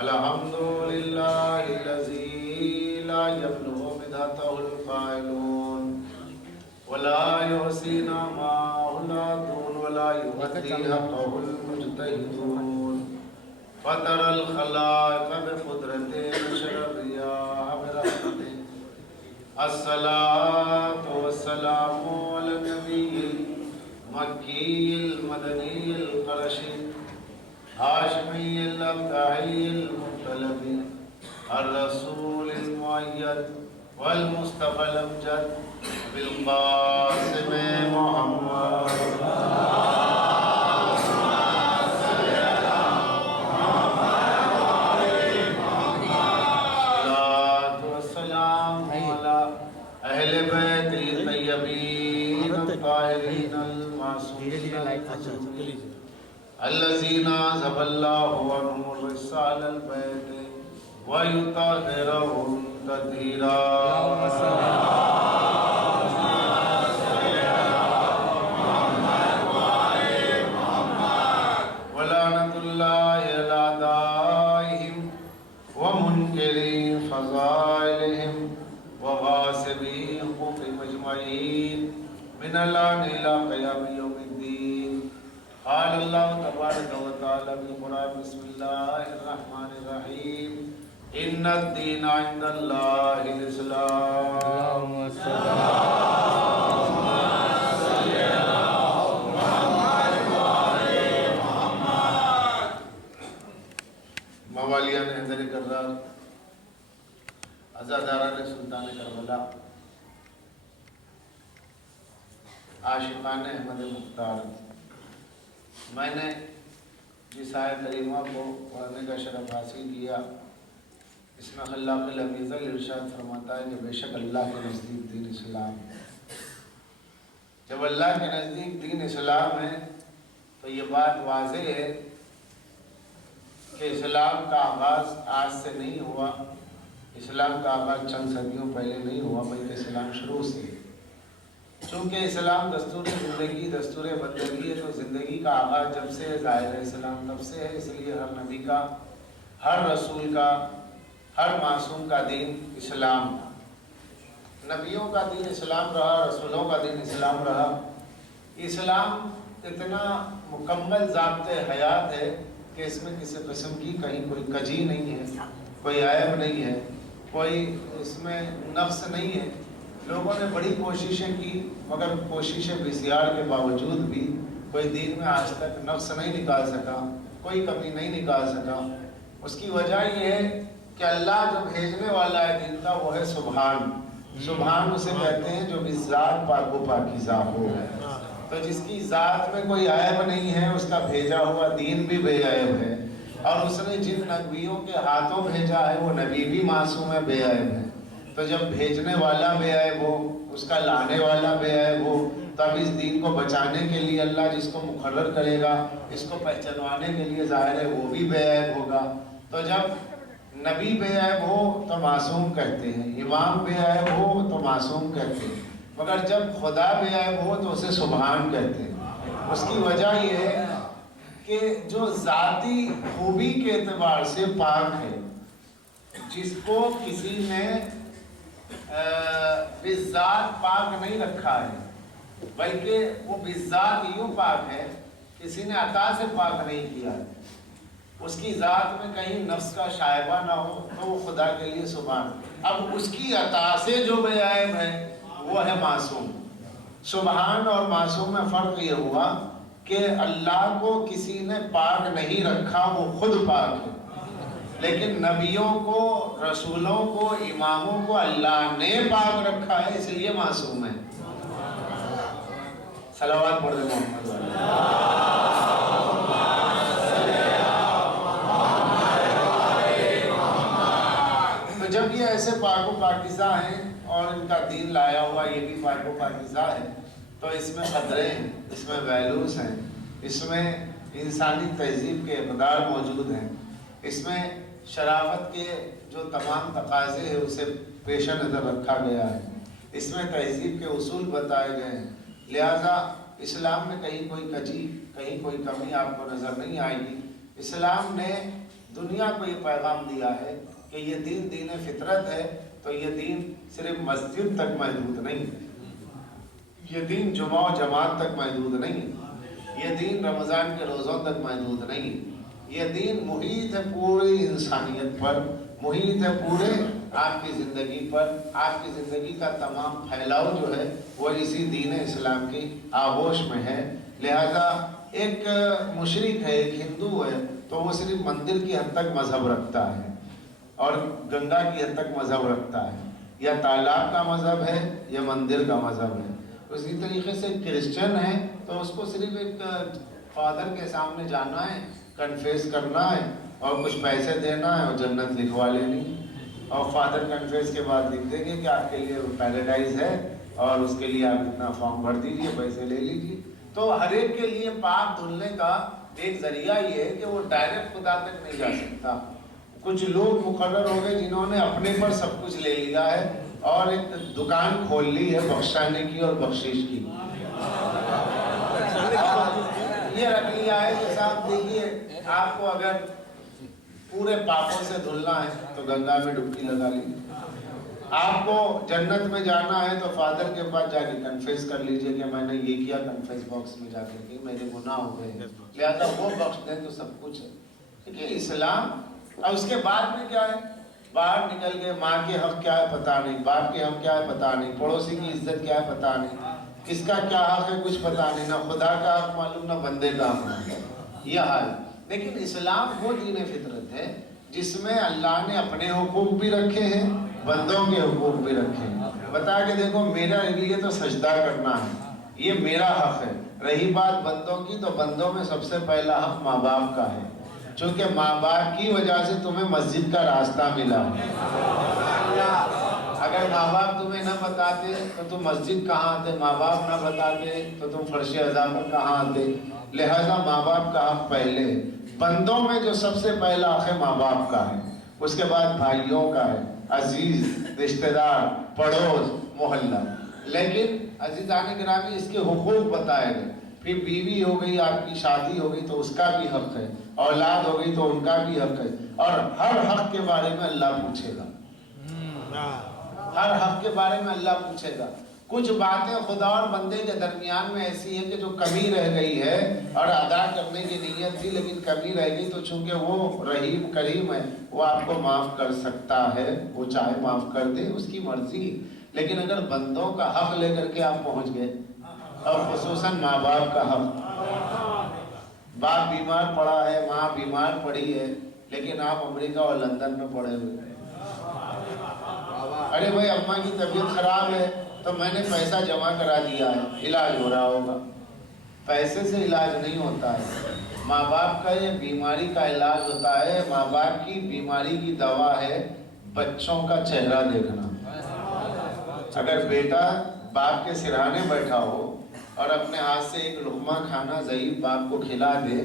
الحمد لله الذي لا يبلغ مدحته القائلون ولا يحصي نعمه العادون ولا يؤدي حقه المجتهدون فطر الخلائق بقدرته نشر الرياح برحمته الصلاة والسلام على النبي المكي المدني القرشي هاشمي الأبتعي المطلب الرسول المؤيد والمصطفى الأمجد بالقاسم محمد الصلاة والسلام على أهل بيت الطيبين الطاهرين المعصومين الذين عذب الله عنهم الرجس على البيت ويطهرهم تطهيرا ولعنة الله على أعدائهم ومنكري فضائلهم وغاصبي حقوقهم أجمعين من الآن إلى قيام يوم الدين. قال الله تبارك وتعالى بالقرآن بسم الله الرحمن الرحيم إن الدين عند الله الإسلام. موالیان حضر کرار عزاداران سلطان کربلا عاشقان احمد مختار، میں نے جس آیت کریمہ کو پڑھنے کا شرف حاصل کیا اس میں خلاق الحمیز الارشاد فرماتا ہے کہ بے شک اللہ کے نزدیک دین اسلام ہے. جب اللہ کے نزدیک دین اسلام ہے تو یہ بات واضح ہے کہ اسلام کا آغاز آج سے نہیں ہوا، اسلام کا آغاز چند صدیوں پہلے نہیں ہوا بلکہ اسلام شروع سے. چونکہ اسلام دستور زندگی دستور بندگی ہے تو زندگی کا آغاز جب سے ظاہر ہے اسلام تب سے ہے. اس لیے ہر نبی کا، ہر رسول کا، ہر معصوم کا دین اسلام تھا. نبیوں کا دین اسلام رہا، رسولوں کا دین اسلام رہا. اسلام اتنا مکمل ضابطۂ حیات ہے کہ اس میں کسی قسم کی کہیں کوئی کجی نہیں ہے، کوئی عیب نہیں ہے، کوئی اس میں نقص نہیں ہے. لوگوں نے بڑی کوششیں کی مگر کوششیں بسیار کے باوجود بھی کوئی دین میں آج تک نقص نہیں نکال سکا، کوئی کمی نہیں نکال سکا. اس کی وجہ یہ ہے کہ اللہ جو بھیجنے والا ہے دین کا وہ ہے سبحان. سبحان اسے کہتے ہیں جو بالذات پاک و پاکیزہ ہو. تو جس کی ذات میں کوئی عیب نہیں ہے اس کا بھیجا ہوا دین بھی بے عیب ہے، اور اس نے جن نبیوں کے ہاتھوں بھیجا ہے وہ نبی بھی معصوم ہے، بے عیب ہے. تو جب بھیجنے والا بے عیب ہو، اس کا لانے والا بے عیب ہو، تب اس دین کو بچانے کے لیے اللہ جس کو مقرر کرے گا، اس کو پہچانوانے کے لیے ظاہر ہے وہ بھی بے عیب ہوگا. تو جب نبی بے عیب ہو تو معصوم کہتے ہیں، امام بے عیب ہو تو معصوم کہتے ہیں، مگر جب خدا بے عیب ہو تو اسے سبحان کہتے ہیں. اس کی وجہ یہ ہے کہ جو ذاتی خوبی کے اعتبار سے پاک ہے، جس کو کسی نے بالذات پاک نہیں رکھا ہے بلکہ وہ بالذات یوں پاک ہے، کسی نے عطا سے پاک نہیں کیا ہے، اس کی ذات میں کہیں نفس کا شائبہ نہ ہو تو وہ خدا کے لیے سبحان. اب اس کی عطا سے جو بے عیب ہے وہ ہے معصوم. سبحان اور معصوم میں فرق یہ ہوا کہ اللہ کو کسی نے پاک نہیں رکھا، وہ خود پاک ہے، لیکن نبیوں کو، رسولوں کو، اماموں کو اللہ نے پاک رکھا ہے اس لیے معصوم ہے. صلوات پڑھ دیں محمد والے. تو جب یہ ایسے پاک و پاکیزہ ہیں اور ان کا دین لایا ہوا یہ بھی پاک و پاکیزہ ہے تو اس میں قدریں ہیں، اس میں ویلوز ہیں، اس میں انسانی تہذیب کے اقدار موجود ہیں، اس میں شرافت کے جو تمام تقاضے ہیں اسے پیش نظر رکھا گیا ہے، اس میں تہذیب کے اصول بتائے گئے ہیں. لہذا اسلام میں کہیں کوئی کجی، کہیں کوئی کمی آپ کو نظر نہیں آئے گی. اسلام نے دنیا کو یہ پیغام دیا ہے کہ یہ دین دین فطرت ہے، تو یہ دین صرف مسجد تک محدود نہیں ہے، یہ دین جمعہ و جماعت تک محدود نہیں ہے، یہ دین رمضان کے روزوں تک محدود نہیں ہے، یہ دین محیط ہے پوری انسانیت پر، محیط ہے پورے آپ کی زندگی پر، آپ کی زندگی کا تمام پھیلاؤ جو ہے وہ اسی دین اسلام کی آغوش میں ہے۔ لہذا ایک مشرک ہے، ایک ہندو ہے، تو وہ صرف مندر کی حد تک مذہب رکھتا ہے اور گنگا کی حد تک مذہب رکھتا ہے، یا تالاب کا مذہب ہے یا مندر کا مذہب ہے۔ اسی طریقے سے کرسچن ہے تو اس کو صرف ایک فادر کے سامنے جانا ہے، کنفیس کرنا ہے اور کچھ پیسے دینا ہے اور جنت لکھوا لینی ہے، اور فادر کنفیس کے بعد لکھ دیں گے کہ آپ کے لیے پیراڈائز ہے اور اس کے لیے آپ اتنا فارم بھر دیجیے، پیسے لے لیجیے۔ تو ہر ایک کے لیے پاک دھلنے کا ایک ذریعہ یہ ہے کہ وہ ڈائریکٹ خدا تک نہیں جا سکتا۔ کچھ لوگ مقرر ہو گئے جنہوں نے اپنے پر سب کچھ لے لیا ہے اور ایک دکان کھول لی ہے بخشانے کی اور بخشش کی، یہ رکھ لیا ہے کہ صاحب دیکھیے آپ کو اگر پورے پاپوں سے دھلنا ہے تو گنگا میں ڈبکی لگا لیجیے، آپ کو جنت میں جانا ہے تو فادر کے پاس جا کے کنفیس کر لیجئے کہ میں نے یہ کیا، کنفیس باکس میں جا کے کہ میرے گناہ ہو گئے، لہذا وہ بخش دیں تو سب کچھ ہے۔ کیونکہ اسلام، اور اس کے بعد میں کیا ہے، باہر نکل گئے، ماں کے حق کیا ہے پتہ نہیں، باپ کے حق کیا ہے پتہ نہیں، پڑوسی کی عزت کیا ہے پتہ نہیں، کس کا کیا حق ہے کچھ پتہ نہیں، نہ خدا کا حق معلوم نہ بندے کا حق معلوم، یہ حال۔ لیکن اسلام وہ دین فطرت ہے جس میں اللہ نے اپنے حقوق بھی رکھے ہیں، بندوں کے حقوق بھی رکھے ہیں، بتا کے دیکھو میرا لیے تو سجدہ کرنا ہے، یہ میرا حق ہے۔ رہی بات بندوں کی، تو بندوں میں سب سے پہلا حق ماں باپ کا ہے، چونکہ ماں باپ کی وجہ سے تمہیں مسجد کا راستہ ملا۔ اگر ماں باپ تمہیں نہ بتاتے تو تم مسجد کہاں آتے، ماں باپ نہ بتاتے تو تم فرش عزا پر کہاں آتے، لہذا ماں باپ کا حق پہلے ہے۔ بندوں میں جو سب سے پہلا حق ہے ماں باپ کا ہے، اس کے بعد بھائیوں کا ہے، عزیز، رشتہ دار، پڑوس، محلہ۔ لیکن عزیزان گرامی اس کے حقوق بتائے گئے، پھر بیوی ہو گئی، آپ کی شادی ہو گئی تو اس کا بھی حق ہے، اولاد ہو گئی تو ان کا بھی حق ہے، اور ہر حق کے بارے میں اللہ پوچھے گا، ہر حق کے بارے میں اللہ پوچھے گا۔ کچھ باتیں خدا اور بندے کے درمیان میں ایسی ہیں کہ جو کمی رہ گئی ہے اور ادا کرنے کی نیت تھی لیکن کمی رہ گئی، تو چونکہ وہ رحیم کریم ہے وہ آپ کو معاف کر سکتا ہے، وہ چاہے معاف کر دے، اس کی مرضی۔ لیکن اگر بندوں کا حق لے کر کے آپ پہنچ گئے، اور خصوصاً ماں باپ کا حق، باپ بیمار پڑا ہے، ماں بیمار پڑی ہے، لیکن آپ امریکہ اور لندن میں پڑے ہوئے، ارے بھائی اماں کی طبیعت خراب ہے تو میں نے پیسہ جمع کرا دیا ہے، علاج ہو رہا ہوگا۔ پیسے سے علاج نہیں ہوتا ہے، ماں باپ کا یہ بیماری کا علاج ہوتا ہے۔ ماں باپ کی بیماری کی دوا ہے بچوں کا چہرہ دیکھنا۔ اگر بیٹا باپ کے سرہانے بیٹھا ہو اور اپنے ہاتھ سے ایک لقمہ کھانا ضعیف باپ کو کھلا دے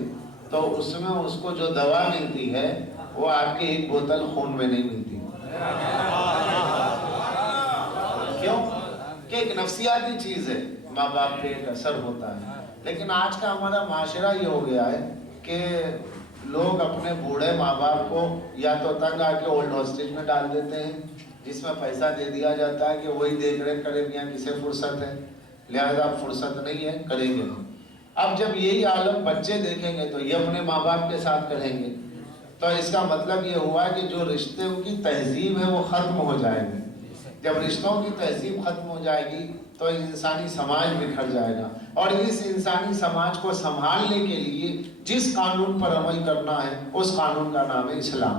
تو اس میں اس کو جو دوا ملتی ہے وہ آپ کی ایک بوتل خون میں نہیں ملتی۔ کیوں؟ کہ ایک نفسیاتی چیز ہے، ماں باپ پہ ایک اثر ہوتا ہے۔ لیکن آج کا ہمارا معاشرہ یہ ہو گیا ہے کہ لوگ اپنے بوڑھے ماں باپ کو یا تو تنگ آ کے اولڈ ہاسٹیج میں ڈال دیتے ہیں جس میں پیسہ دے دیا جاتا ہے کہ وہی دیکھ ریکھ کرے، میاں کسے فرصت ہے، لہذا فرصت نہیں ہے، کریں گے۔ اب جب یہی عالم بچے دیکھیں گے تو یہ اپنے ماں باپ کے ساتھ کریں گے، تو اس کا مطلب یہ ہوا کہ جو رشتے کی تہذیب ہے وہ ختم ہو جائے گی۔ جب رشتوں کی تہذیب ختم ہو جائے گی تو انسانی سماج بکھر جائے گا، اور اس انسانی سماج کو سنبھالنے کے لیے جس قانون پر عمل کرنا ہے اس قانون کا نام ہے اسلام،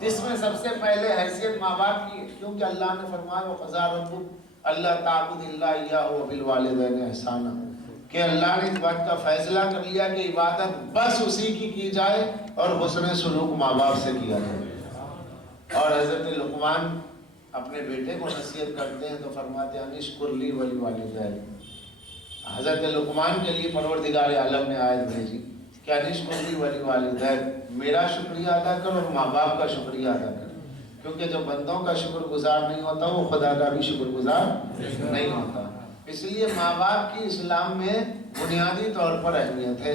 جس میں سب سے پہلے حیثیت ماں باپ کی، کیونکہ اللہ نے فرمایا وَقَضَىٰ رَبُّكَ أَلَّا تَعْبُدُوا إِلَّا إِيَّاهُ وَبِالْوَالِدَيْنِ إِحْسَانًا، کہ اللہ نے اس بات کا فیصلہ کر لیا کہ عبادت بس اسی کی جائے اور حسن سلوک ماں باپ سے کیا جائے۔ اور حضرت لقمان اپنے بیٹے کو نصیحت کرتے ہیں تو فرماتے ہیں انشکر لی ولوالدیک، حضرت لقمان کے لیے پروردگار عالم نے آیت بھیجی کہ انشکر لی ولوالدیک، میرا شکریہ ادا کر اور ماں باپ کا شکریہ ادا کر، کیونکہ جو بندوں کا شکر گزار نہیں ہوتا وہ خدا کا بھی شکر گزار نہیں ہوتا۔ اس لیے ماں باپ کی اسلام میں بنیادی طور پر اہمیت ہے۔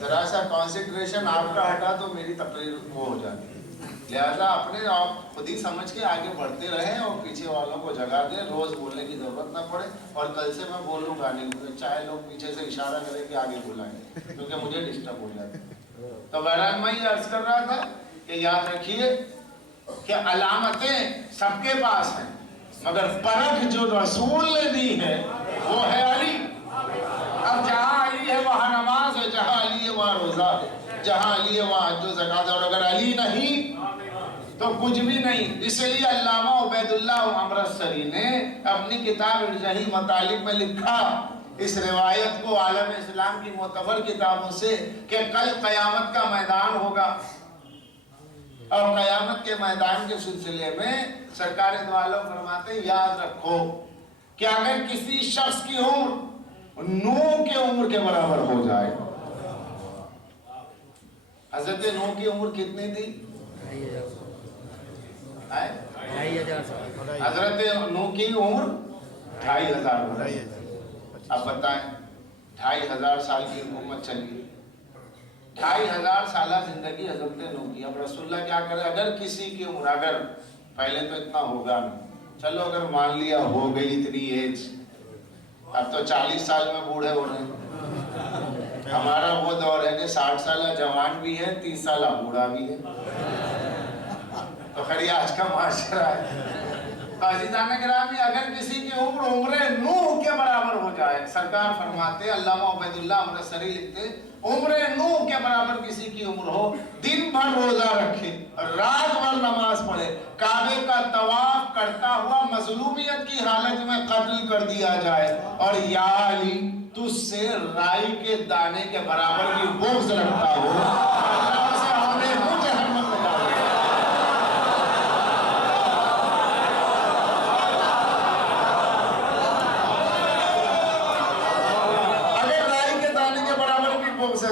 ذرا سا کانسنٹریشن آپ کا ہٹا تو میری تقریر وہ ہو جاتی ہے. لہذا اپنے آپ خود ہی سمجھ کے آگے بڑھتے رہیں اور پیچھے والوں کو جگا دیں. روز بولنے کی ضرورت نہ پڑے. اور کل سے میں بولوں گا نہیں, چاہے لوگ پیچھے سے اشارہ کریں کہ آگے بلائیں, کیونکہ مجھے ڈسٹرب ہو جاتا ہے. تو بہرحال میں یہ عرض کر رہا تھا کہ یاد رکھیے کہ علامتیں سب کے پاس ہیں, مگر پرکھ جو رسول نے دی ہے وہ ہے علی. اب جہاں علی ہے وہاں نماز ہے, جہاں علی ہے وہاں روزہ ہے, جہاں علی ہے وہاں حج و زکات ہے, اور اگر علی نہیں تو کچھ بھی نہیں. اس لیے علامہ عبید اللہ امرتسری نے اپنی کتاب ارجحی مطالب میں لکھا اس روایت کو عالم اسلام کی معتبر کتابوں سے کہ کل قیامت کا میدان ہوگا, اور قیامت کے میدان کے سلسلے میں سرکار دو عالم فرماتے ہیں یاد رکھو کہ اگر کسی شخص کی عمر نوح کی عمر کے برابر ہو جائے. حضرت نوح کی عمر کتنی تھی؟ حضرت نوح کی عمر 2500. اب بتائیں 2500 سال کی امت چلی, 2500 سالہ زندگی حضرت نوح کی. اب رسول اللہ کیا کرے, اگر کسی کی عمر, اگر پہلے تو اتنا ہوگا نہیں, چلو اگر مان لیا ہو گئی اتنی ایج, اب تو 40 سال میں بوڑھے ہو رہے ہیں. ہمارا وہ دور ہے کہ 60 سالہ جوان بھی ہے, 30 سالہ بوڑھا بھی ہے. تو خیر آج کا معاشرہ ہے. تو عزیزان گرامی, اگر کسی کی عمر نوح کے برابر ہو جائے, سرکار فرماتے علامہ عبید اللہ امرتسری لکھتے عمر نوح کے برابر کسی کی عمر ہو, دن بھر روزہ رکھے, رات بھر نماز پڑھے, کعبے کا طواف کرتا ہوا مظلومیت کی حالت میں قتل کر دیا جائے, اور یا علی تجھ سے رائی کے دانے کے برابر کی بغض رکھتا ہو, اللہ اسے ہمیں وہ جہنم میں ڈالے.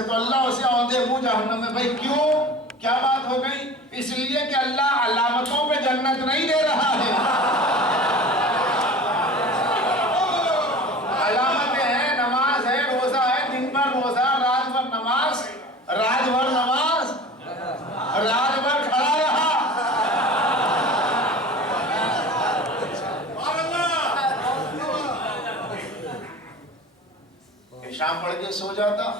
تو اللہ اسے اوندے منہ جہنم میں. بھائی کیوں, کیا بات ہو گئی؟ اس لیے کہ اللہ علامتوں پہ جنت نہیں دے رہا ہے. علامتیں ہیں, نماز ہے, روزہ ہے, دن بھر روزہ, رات بھر نماز, رات بھر نماز, رات بھر کھڑا رہا. شام پڑھ کے سو جاتا,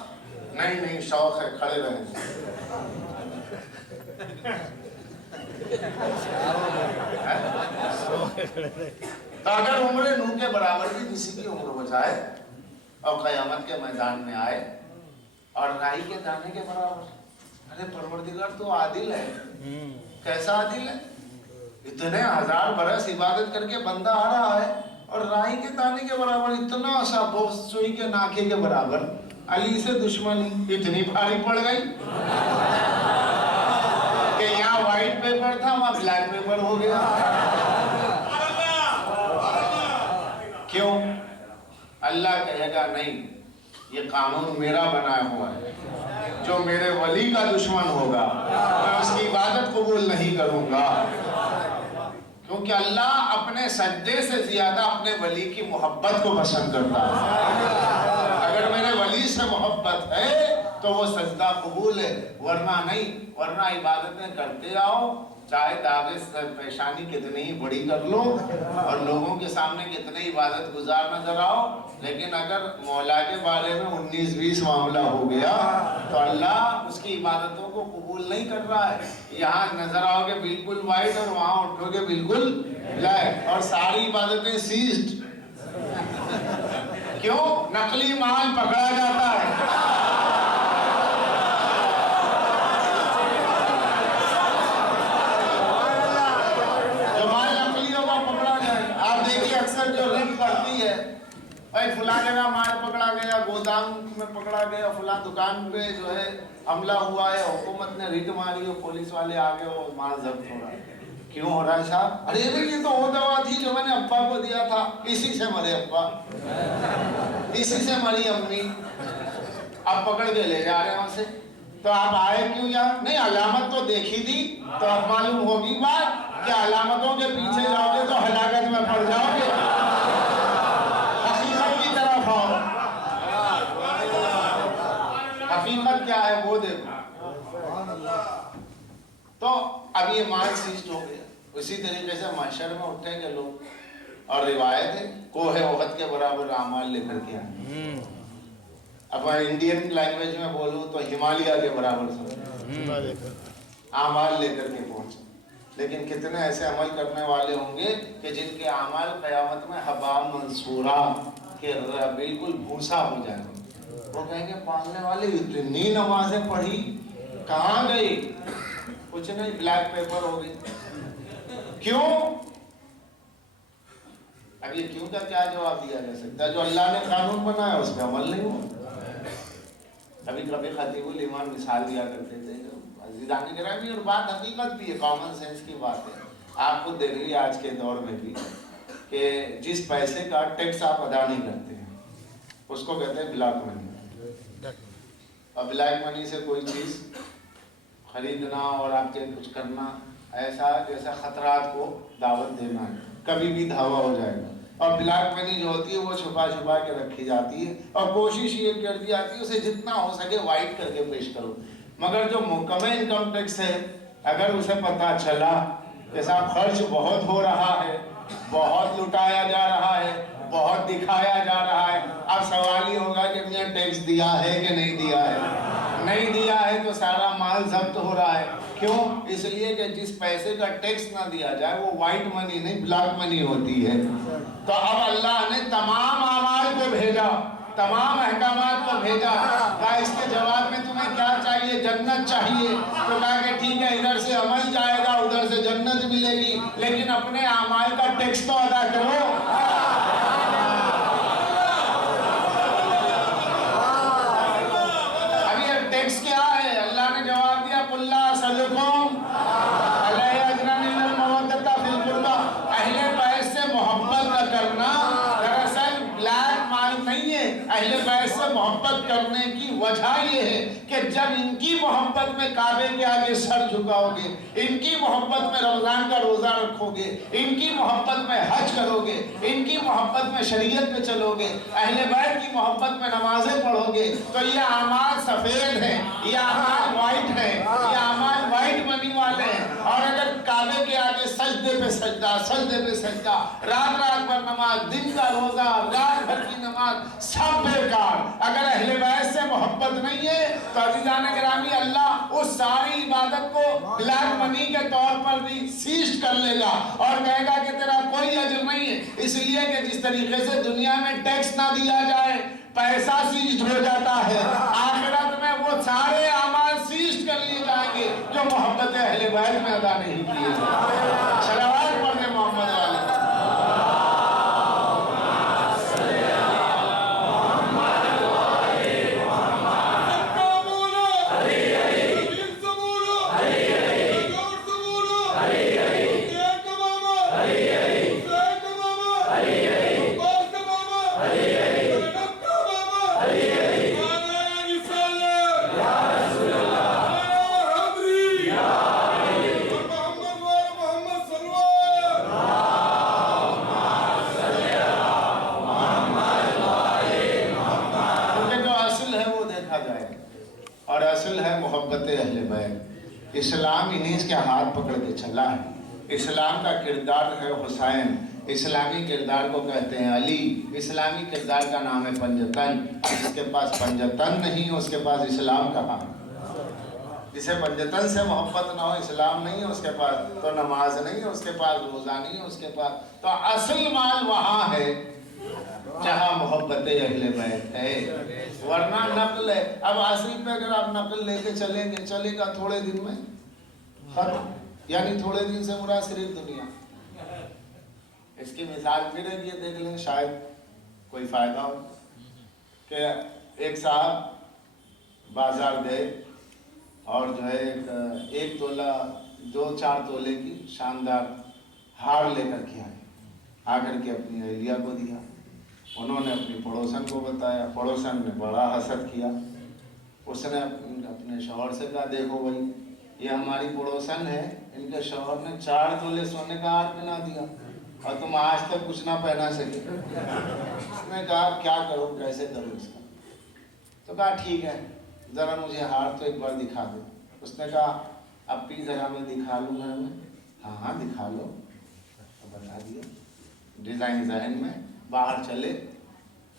نہیں شوق ہے کھڑے رہیں. تو اگر عمر نوح کے برابر بھی کسی کی عمر ہو جائے اور قیامت کے میدان میں آئے اور رائی کے دانے کے برابر, ارے پروردگار تو عادل ہے. کیسا عادل ہے؟ اتنے 1000 برس عبادت کر کے بندہ آ رہا ہے اور رائی کے دانے کے برابر, اتنا سا بہت سوئی کے ناکے کے برابر. علی سے دشمنی اتنی بھاری پڑ گئی کہ یہاں وائٹ پیپر تھا وہاں بلیک پیپر ہو گیا. کیوں؟ اللہ کہے گا نہیں, یہ قانون میرا بنایا ہوا ہے, جو میرے ولی کا دشمن ہوگا میں اس کی عبادت قبول نہیں کروں گا. کیونکہ اللہ اپنے سجدے سے زیادہ اپنے ولی کی محبت کو پسند کرتا ہے. اگر میرے ولی سے محبت ہے تو وہ سجدہ قبول ہے, ورنہ نہیں. ورنہ عبادتیں کرتے آؤ, چاہے داغے پیشانی کتنی ہی بڑی کر لو اور لوگوں کے سامنے کتنے عبادت گزار نظر آؤ, لیکن اگر مولا کے بارے میں 19-20 معاملہ ہو گیا تو اللہ اس کی عبادتوں کو قبول نہیں کر رہا ہے. یہاں نظر آؤ گے بالکل وائٹ اور وہاں اٹھو گے بالکل بلیک, اور ساری عبادتیں سیزڈ. کیوں؟ نقلی مال پکڑا جاتا ہے. اکثر جو رنگ پڑتی ہے, بھائی فلاں جگہ مال پکڑا گیا, گودام میں پکڑا گیا, فلاں دکان پہ جو ہے حملہ ہوا ہے, حکومت نے ریٹ ماری اور پولیس والے آگے وہ مال ضبط ہو رہا ہے. کیوں ہو رہا ہے صاحب؟ ارے یہ تو وہ دوا تھی جو میں نے ابا کو دیا تھا, اسی سے مرے ابا, اسی سے مری امی, اب پکڑ کے لے جا رہے ہیں وہاں سے. تو آپ آئے کیوں یہاں؟ نہیں, علامت تو دیکھی تھی تو اب معلوم ہوگی بات کہ علامتوں کے پیچھے جاؤ گے تو ہلاکت میں پڑ جاؤ گے. حقیقت کی طرف آؤ. حقیقت کیا یہ مال سیزڈ ہو گیا۔ اسی طریقے سے محشر میں اٹھیں گے لوگ، اور روایت ہے کوہ احد کے برابر اعمال لے کر کے آئیں۔ اب میں انڈین لینگویج میں بولوں تو ہمالیہ کے برابر سمجھیں، اعمال لے کر کے پہنچے۔ لیکن کتنے ایسے عمل کرنے والے ہوں گے کہ جن کے اعمال قیامت میں حباء منصورا کہ بالکل بھوسا ہو جائے گا۔ وہ کہیں گے پڑھنے والے اتنی نمازیں پڑھی کہاں گئی؟ کچھ نہیں، بلیک پیپر ہو گئی۔ کیوں؟ اب یہ کیوں کا کیا جواب دیا جا سکتا ہے؟ جو اللہ نے قانون بنایا اس پہ عمل نہیں ہوا۔ کبھی کبھی خطیب الایمان مثال دیا کرتے تھے، عزیزان گرامی، اور بات حقیقت بھی ہے، کامن سینس کی بات ہے۔ آپ خود دیکھ لیے آج کے دور میں بھی کہ جس پیسے کا ٹیکس آپ ادا نہیں کرتے ہیں اس کو کہتے ہیں بلیک منی۔ اور بلیک منی سے کوئی چیز خریدنا اور آپ کے کچھ کرنا ایسا جیسا خطرات کو دعوت دینا ہے، کبھی بھی دھاوا ہو جائے گا۔ اور بلیک منی جو ہوتی ہے وہ چھپا چھپا کے رکھی جاتی ہے، اور کوشش یہ کر دی جاتی ہے اسے جتنا ہو سکے وائٹ کر کے پیش کرو۔ مگر جو محکمہ انکم ٹیکس ہے، اگر اسے پتہ چلا کہ صاحب خرچ بہت ہو رہا ہے، بہت لٹایا جا رہا ہے، بہت دکھایا جا رہا ہے، اب سوال یہ ہوگا کہ میں ٹیکس دیا ہے کہ نہیں دیا ہے؟ نہیں دیا ہے تو سارا مال ضبط ہو رہا ہے۔ کیوں؟ اس لیے کہ جس پیسے کا ٹیکس نہ دیا جائے وہ وائٹ منی نہیں بلیک منی ہوتی ہے۔ تو اب اللہ نے تمام اعمال کو بھیجا، تمام احکامات کو بھیجا، کہا اس کے جواب میں تمہیں کیا چاہیے؟ جنت چاہیے۔ تو کہا کہ ٹھیک ہے، ادھر سے عمل جائے گا، ادھر سے جنت ملے گی، لیکن اپنے اعمال کا ٹیکس تو ادا کرو۔ اب یہ ٹیکس کیا ہے؟ اللہ نے جواب دیا قُلْ لَا أَسْأَلُكُمْ عَلَيْهِ أَجْرًا إِلَّا الْمَوَدَّةَ فِي الْقُرْبَى۔ اہل بیت سے محبت نہ کرنا دراصل بلیک مال نہیں ہے۔ اہل بیت سے محبت کرنے کی وجہ یہ ہے کہ جب ان کی محبت میں کعبے کے آگے سر جھکاؤ گے، ان کی محبت میں رمضان کا روزہ رکھو گے، ان کی محبت میں حج کرو گے، ان کی محبت میں شریعت پہ چلو گے، اہل بیت کی محبت میں نمازیں پڑھو گے، تو یہ اعمال سفید ہیں، یہ اعمال وائٹ ہیں، یہ اعمال وائٹ منی والے ہیں۔ اور اگر کعبے کے آگے سجدے پہ سجدہ، سجدے پہ سجدہ، رات رات بھر نماز، دن کا روزہ، رات بھر کی نماز، سب بیکار۔ اگر اہل بیت سے محبت نہیں ہے تو عزیزان گرامی اللہ اس ساری عبادت کو بلیک منی کے طور پر بھی سیزڈ کر لے گا اور کہے گا کہ تیرا کوئی اجر نہیں ہے۔ اس لیے کہ جس طریقے سے دنیا میں ٹیکس نہ دیا جائے پیسہ سیزڈ ہو جاتا ہے، آخرت میں وہ سارے اعمال سیزڈ کر لیے جائیں گے جو محبت اہل بیت میں ادا نہیں کیے جائیں۔ صلوات پڑھیں محمد والے۔ اہل بیت اسلام انہیں کے ہاتھ پکڑ کے چلا ہے۔ اسلام کا کردار ہے حسین، اسلامی کردار کو کہتے ہیں علی، اسلامی کردار کا نام ہے پنجتن۔ جس کے پاس پنجتن نہیں اس کے پاس اسلام کہاں؟ جسے پنجتن سے محبت نہ ہو، اسلام نہیں ہے اس کے پاس، تو نماز نہیں ہے اس کے پاس، روزہ نہیں ہے اس کے پاس۔ تو اصل مال وہاں ہے جہاں محبت اہل بیت ہے، ورنہ نقل ہے۔ اب اصل پہ اگر آپ نقل لے کے چلیں گے، چلے گا تھوڑے دن میں ختم، یعنی تھوڑے دن سے مراد صرف دنیا۔ اس کی مثال پھر ہے، یہ دیکھ لیں شاید کوئی فائدہ ہو کہ ایک صاحب بازار گئے اور جو ہے ایک تولہ 2-4 تولے کی شاندار ہار لے کر کے آئے، آ کر کے اپنی اہلیہ کو دیا۔ انہوں نے اپنی پڑوسن کو بتایا، پڑوسن نے بڑا حسد کیا۔ اس نے اپنے شوہر سے کہا دیکھو بھائی یہ ہماری پڑوسن ہے، ان کے شوہر نے 4 تولے سونے کا ہار پہنا دیا اور تم آج تک کچھ نہ پہنا سکے۔ اس نے کہا کیا کروں، کیسے کروں اس کا؟ تو کہا ٹھیک ہے ذرا مجھے ہار تو ایک بار دکھا دو۔ اس نے کہا اب بھی ذرا میں دکھا لوں گھر میں. ہاں دکھا لو. بتا دیا ڈیزائن ذہن میں. باہر چلے.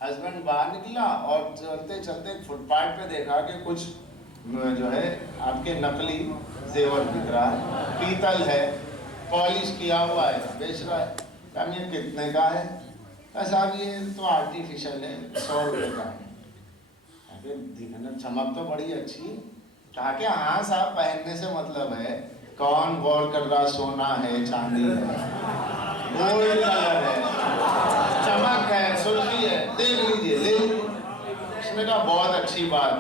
ہسبینڈ باہر نکلا اور چلتے چلتے فٹ پاتھ پہ دیکھا کہ کچھ جو ہے آپ کے نقلی زیور بک رہا ہے, پیتل ہے, پالش کیا ہوا ہے, بیچ رہا ہے. کہا یہ کتنے کا ہے؟ صاحب یہ تو آرٹیفیشل ہے, 100 روپے کا ہے. دیکھنا چمک تو بڑی اچھی ہے. کہا کہ ہاں صاحب پہننے سے مطلب ہے, کون غور کر رہا سونا ہے چاندی ہے گولڈ کلر ہے چمک ہے سرخی ہے دیکھ لیجیے لے. اس نے کہا بہت اچھی بات ہے.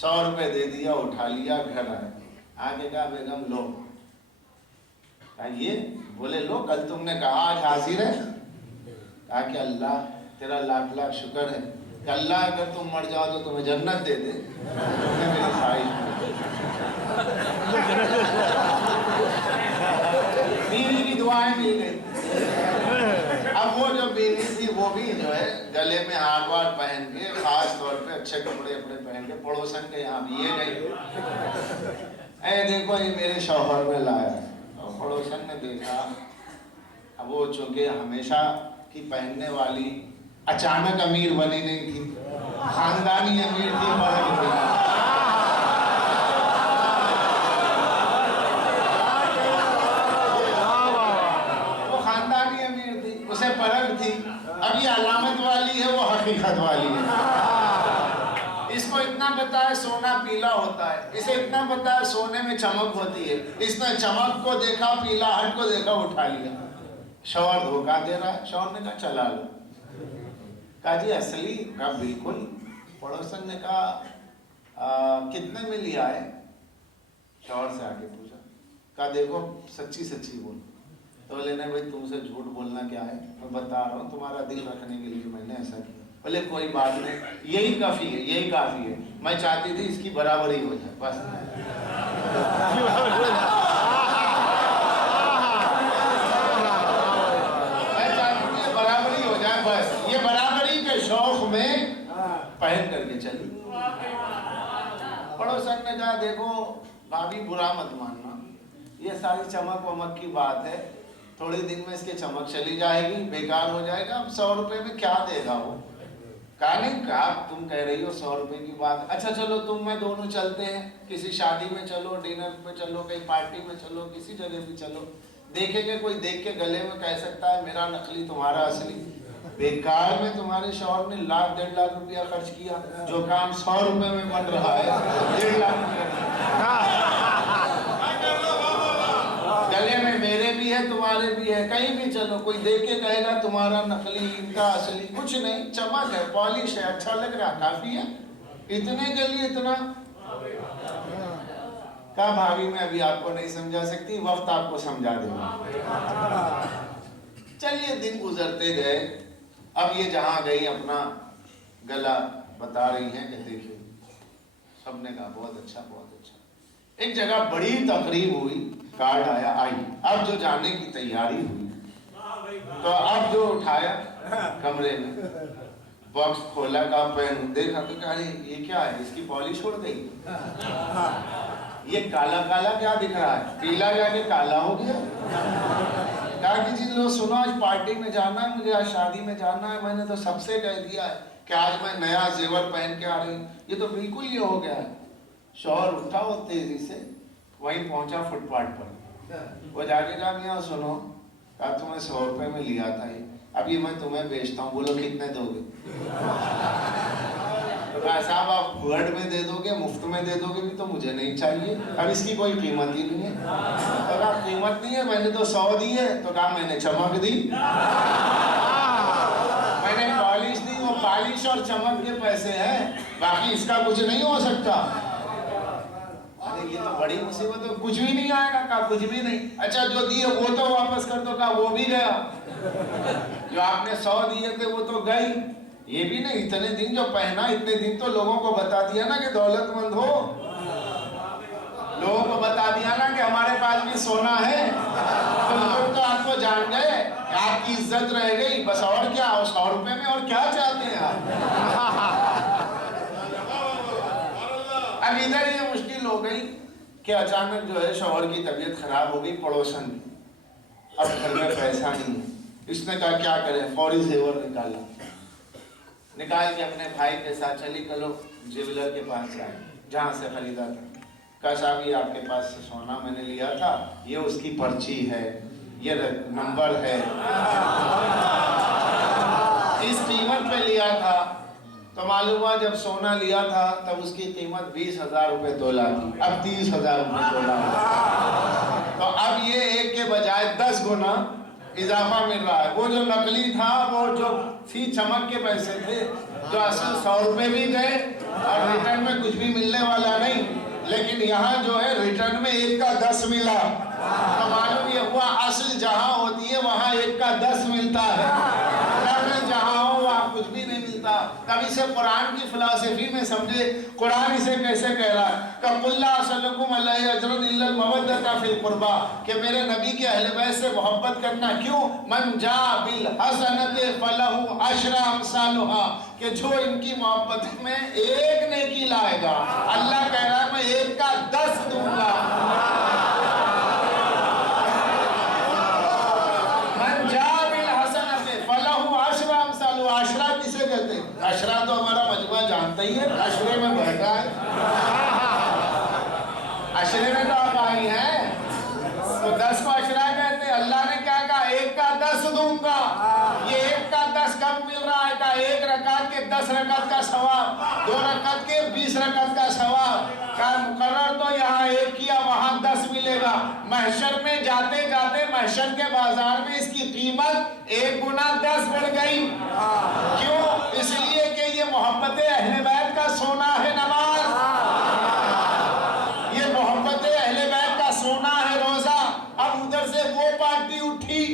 100 روپے دے دیا, اٹھا لیا, گھر آئے. آگے کہا بیگم لو. کہا یہ؟ بولے لو, کل تم نے کہا آج حاضر ہے. کہا کہ اللہ تیرا لاکھ لاکھ شکر ہے کہ اللہ اگر تم مر جاؤ تو تمہیں جنت دے دے. تم نے میری خواہش بیوی کی دعائیں مل گئی. اب وہ جو بیوی تھی وہ بھی جو ہے گلے میں ہار وار پہن کے, خاص طور پہ اچھے کپڑے پہن کے پڑوسن کے یہاں بھی یہ گئی. اے دیکھو یہ میرے شوہر میں لایا ہے. اور پڑوسن نے دیکھا. اب وہ چونکہ ہمیشہ کی پہننے والی اچانک امیر بنی نہیں تھی, خاندانی امیر تھی, پڑھ لکھی. وہ خاندانی امیر تھی, اسے پرکھ تھی. اب یہ علامت والی ہے, وہ حقیقت والی ہے. اس کو اتنا پتا ہے سونا پیلا ہوتا ہے, اسے اتنا پتا ہے سونے میں چمک ہوتی ہے. اس نے چمک کو دیکھا, پیلا ہٹ کو دیکھا, اٹھا لیا. شوہر دھوکہ دے رہا ہے. شوہر نے کہا چلا لو. کہا جی اصلی؟ کہا بالکل. پڑوسن نے کہا کتنے میں لیا ہے؟ شوہر سے آگے پوچھا. کہا دیکھو سچی سچی بول. تو بولے نہیں بھائی تم سے جھوٹ بولنا کیا ہے, میں بتا رہا ہوں تمہارا دل رکھنے کے لیے میں نے ایسا کیا. بولے کوئی بات نہیں, یہی کافی ہے, یہی کافی ہے. میں چاہتی تھی اس کی برابری ہو جائے بس. میں چاہتی تھی برابری ہو جائے بس. یہ برابری کے شوق میں پہن کر کے چلی. پڑوسن نے کہا دیکھو بھابھی برا مت ماننا, یہ ساری چمک ومک کی بات ہے, تھوڑے دن میں اس کے چمک چلی جائے گی, بیکار ہو جائے گا. اب 100 روپے میں کیا دے گا وہ؟ کہا نہیں, کہا تم کہہ رہی ہو 100 روپے کی بات, اچھا چلو تم میں دونوں چلتے ہیں, کسی شادی میں چلو, ڈنر پہ چلو, کہیں پارٹی میں چلو, کسی جگہ بھی چلو. دیکھیں گے کوئی دیکھ کے گلے میں کہہ سکتا ہے میرا نقلی تمہارا اصلی. بیکار میں تمہارے شوہر نے 1,00,000 1.5 لاکھ روپیہ خرچ کیا, جو کام 100 روپے میں بن رہا ہے 1.5 لاکھ روپیہ. گلے میں میرے بھی ہے تمہارے بھی ہے, کہیں بھی چلو کوئی دیکھ کے کہے گا تمہارا نقلی ان کا اصلی. کچھ نہیں, چمک ہے, پالش ہے, اچھا لگ رہا, کافی ہے. اتنے کے لیے اتنا. کہا بھابھی میں ابھی آپ کو نہیں سمجھا سکتی, وقت آپ کو سمجھا دے گا. چلیے دن گزرتے گئے. اب یہ جہاں گئی اپنا گلا بتا رہی ہیں کہ دیکھیں. سب نے کہا بہت اچھا بہت اچھا. ایک جگہ بڑی تقریب ہوئی, کارڈ آیا, آئی. اب جو جانے کی تیاری ہوئی تو اب جو اٹھایا کمرے میں, باکس کھولا, کا پین دیکھا تو کہا یہ کیا ہے, اس کی پالش چھوڑ گئی. یہ کالا کالا کیا دکھ رہا ہے, پیلا جا کے کالا ہو گیا. کہا کہ جی لو سنو, آج پارٹی میں جانا ہے مجھے, آج شادی میں جانا ہے. میں نے تو سب سے کہہ دیا ہے کہ آج میں نیا زیور پہن کے آ رہی ہوں. یہ تو بالکل یہ ہو گیا ہے. شوہر اٹھا وہ تیزی سے وہیں پہنچا فٹ پاتھ پر. وہ جا کے کہا میاں سنو, کہا تمہیں 100 روپے میں لیا تھا یہ, اب یہ میں تمہیں بیچتا ہوں, بولو کتنے دو گے؟ تو کہا صاحب آپ ورڈ میں دے دو گے, مفت میں دے دو گے بھی تو مجھے نہیں چاہیے, اب اس کی کوئی قیمت ہی نہیں ہے. تو کہا قیمت نہیں ہے, میں نے تو 100 دی ہے. تو کہا میں نے چمک دی, میں نے پالش دی, وہ پالش اور چمک کے پیسے ہیں, باقی اس کا کچھ نہیں ہو سکتا. یہ تو بڑی مصیبت ہے, کچھ بھی نہیں آئے گا. کہا کچھ بھی نہیں. اچھا جو دیے وہ تو واپس کر دو. کہا وہ بھی گیا. جو آپ نے 100 دیے تھے وہ تو گئی. یہ بھی نہیں, اتنے دن جو پہنا, اتنے دن تو لوگوں کو بتا دیا نا کہ دولت مند ہو, لوگوں کو بتا دیا نا کہ ہمارے پاس بھی سونا ہے. تو لوگ تو آپ کو جان گئے, آپ کی عزت رہ گئی بس. اور کیا, 100 روپے میں اور کیا چاہتے ہیں آپ؟ اب ادھر یہ مشکل ہو گئی کہ اچانک جو ہے شوہر کی طبیعت خراب ہو گئی پڑوسن میں، اب گھر میں پیسہ نہیں ہے. اس نے کہا کیا کرے، فوری زیور نکالا، نکال کے اپنے بھائی کے ساتھ چلی چلو جیولر کے پاس جائے جہاں سے خریدا تھا. کہا صاحب یہ آپ کے پاس سے سونا میں نے لیا تھا، یہ اس کی پرچی ہے، یہ نمبر ہے، اس قیمت پہ لیا تھا. تو معلوم ہوا جب سونا لیا تھا تب اس کی قیمت 20,000 روپے تولہ تھی، اب 30,000 روپے تولہ ہے. تو اب یہ ایک کے بجائے 10 گنا اضافہ مل رہا ہے. وہ جو نقلی تھا وہ جو تھی چمک کے پیسے تھے، جو اصل 100 روپے بھی گئے اور ریٹرن میں کچھ بھی ملنے والا نہیں. لیکن یہاں جو ہے ریٹرن میں 1 کا 10 ملا. تو معلوم یہ ہوا اصل جہاں ہوتی ہے وہاں 1 کا 10 ملتا ہے، جہاں ہو وہاں کچھ بھی نہیں ملتا. تب اسے قرآن کی فلسفی میں سمجھے. قرآن اسے کیسے کہہ رہا ہے کہ قُلْ لَا أَسْأَلُكُمْ عَلَيْهِ أَجْرًا إِلَّا الْمَوَدَّةَ فِي الْقُرْبَى، کہ میرے نبی کے اہل بیت سے محبت کرنا. کیوں؟ مَنْ جَاءَ بِالْحَسَنَةِ فَلَهُ عَشْرُ أَمْثَالُهَا، کہ جو ان کی محبت میں ایک نیکی لائے گا اللہ کہہ رہا ہے میں 1 کا 10 دوں گا. عشرہ کسے کہتے ہیں؟ عشرہ تو ہمارا مجموعہ جانتا ہی ہے، عشرے میں بیٹھا ہے، عشرے میں تو آپ آئی ہیں، تو 10 کو عشرہ کہتے ہیں. اللہ نے کیا کہا 1 کا 10 دوں گا. یہ 1 کا 10 کب مل رہا ہے؟ کہا 1 رکعت کے 10 رکعت کا ثواب، 2 رکعت کے 20 رکعت کا ثواب. کہا مقرر تو یہاں 1 کیا وہاں 10 ملے گا. محشر میں جاتے جاتے محشر کے بازار میں اس کی قیمت 1 گنا 10 بڑھ گئی. کیوں؟ اس لیے کہ یہ محبت اہل بیت کا سونا ہے نماز، یہ محبت اہل بیت کا سونا ہے روزہ. اب ادھر سے وہ پارٹی اٹھی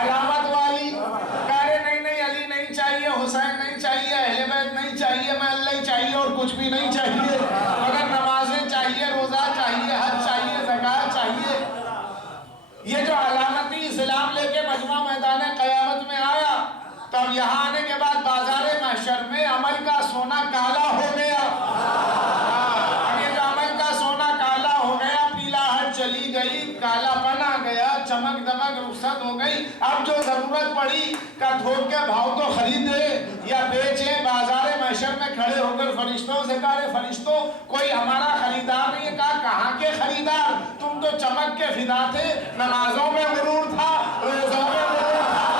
علامت والی، کہہ رہے نہیں علی نہیں چاہیے، حسین نہیں چاہیے، اہل بیت نہیں چاہیے، میں اللہ ہی چاہیے اور کچھ بھی نہیں چاہیے، مگر نمازیں چاہیے، روزہ چاہیے، حج چاہیے، زکوٰۃ چاہیے. یہ جو علامتی اسلام لے کے مجمع میدان قیامت میں آیا، تب یہاں آنے کے بعد بازار محشر میں عمل کا سونا کالا ہو گیا. یہ جو عمل کا سونا کالا ہو گیا، پیلاہٹ چلی گئی، کالا پن آ گیا، چمک دمک رخصت ہو گئی. اب جو ضرورت پڑی کہ تھوک کے بھاؤ تو خریدے یا بیچے، بازار محشر میں کھڑے ہو کر فرشتوں سے کہا فرشتوں کوئی ہمارا خریدار نہیں ہے. کہا کہاں کے خریدار، تم تو چمک کے فدا تھے، نمازوں میں غرور تھا، روزوں میں غرور تھا.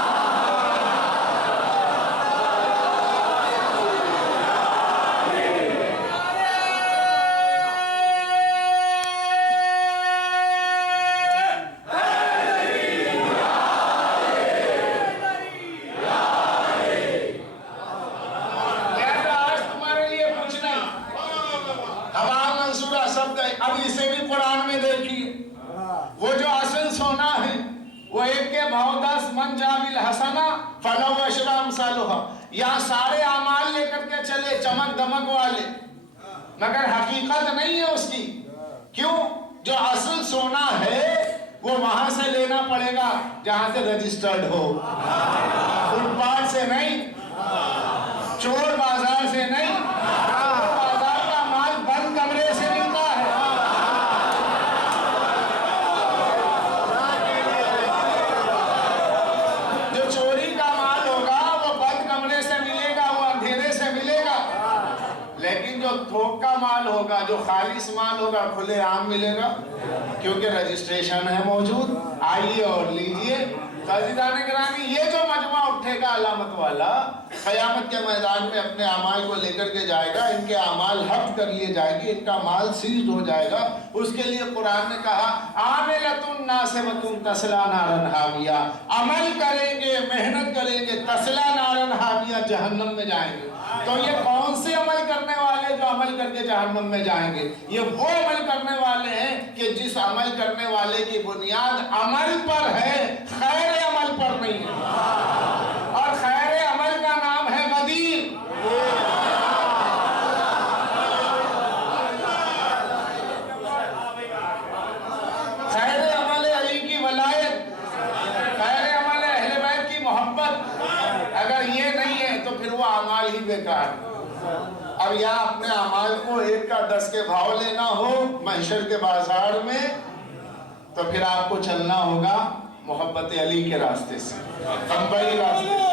اب اسے بھی قرآن میں دیکھیے، وہ جو اصل سونا ہے وہ 1 کے بھاؤ 10، من جاء بالحسنہ فلہ عشر امثالها. یہاں سارے اعمال لے کر کے چلے چمک دمک والے، مگر حقیقت نہیں ہے اس کی. کیوں؟ جو اصل سونا ہے وہ وہاں سے لینا پڑے گا جہاں سے رجسٹرڈ ہو، فٹ پاتھ سے نہیں، چور بازار سے نہیں. بازار کا مال بند کمرے سے ملتا ہے. جو چوری کا مال ہوگا وہ بند کمرے سے ملے گا، وہ اندھیرے سے ملے گا. لیکن جو تھوک کا مال ہوگا، جو خالص مال ہوگا، کھلے عام ملے گا، کیونکہ رجسٹریشن ہے موجود. آئیے اور لیجئے. عزیزان گرامی، یہ جو مجمع اٹھے گا علامت والا، قیامت کے میدان میں اپنے اعمال کو لے کر کے جائے گا. ان کے اعمال حفظ کر لیے جائیں گے، ان کا مال سیزڈ ہو جائے گا. اس کے لیے قرآن نے کہا عاملۃ ناصبۃ تصلیٰ نارا حامیہ، عمل کریں گے، محنت کریں گے، تصلیٰ نارا حامیہ، جہنم میں جائیں گے. تو یہ کون سے عمل کرنے والے جو عمل کر کے جہنم میں جائیں گے؟ یہ وہ عمل کرنے والے ہیں کہ جس عمل کرنے والے کی بنیاد عمل پر ہے، خیر عمل پر نہیں ہے. اور خیر عمل کا نام ہے غدیر. خیر عمل علی کی ولایت، خیر عمل اہل بیت کی محبت. اگر یہ نہیں ہے تو پھر وہ اعمال ہی بیکار. اب یا اپنے اعمال کو 1 کا 10 کے بھاؤ لینا ہو محشر کے بازار میں، تو پھر آپ کو چلنا ہوگا محبت علی کے راستے سے، تنبئی راستے سے۔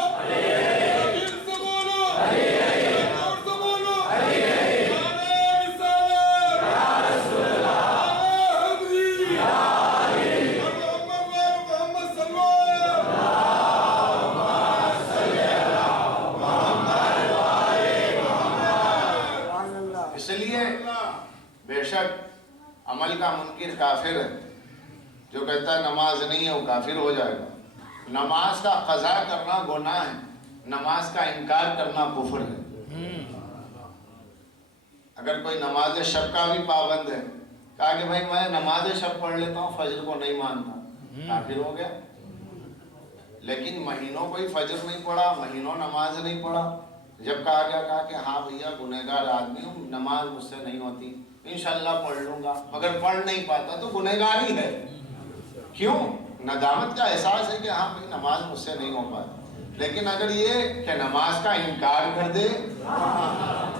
اس لیے بے شک عمل کا منکر کافر ہے، جو کہتا ہے نماز نہیں ہے وہ کافر ہو جائے گا۔ نماز کا قضا کرنا گناہ ہے، نماز کا انکار کرنا کفر ہے۔ اگر کوئی نماز شب کا بھی پابند ہے، کہا کہ بھائی میں نماز شب پڑھ لیتا ہوں، فجر کو نہیں مانتا، کافر ہو گیا۔ لیکن مہینوں کوئی فجر نہیں پڑھا، مہینوں نماز نہیں پڑھا، جب کہا کہ ہاں بھیا گنہگار آدمی ہوں، نماز مجھ سے نہیں ہوتی، انشاءاللہ پڑھ لوں گا، مگر پڑھ نہیں پاتا تو گنہگار ہی ہے۔ کیوں؟ ندامت کا احساس ہے کہ ہاں بھائی نماز مجھ سے نہیں ہو پاتی۔ لیکن اگر یہ کہ نماز کا انکار کر دے،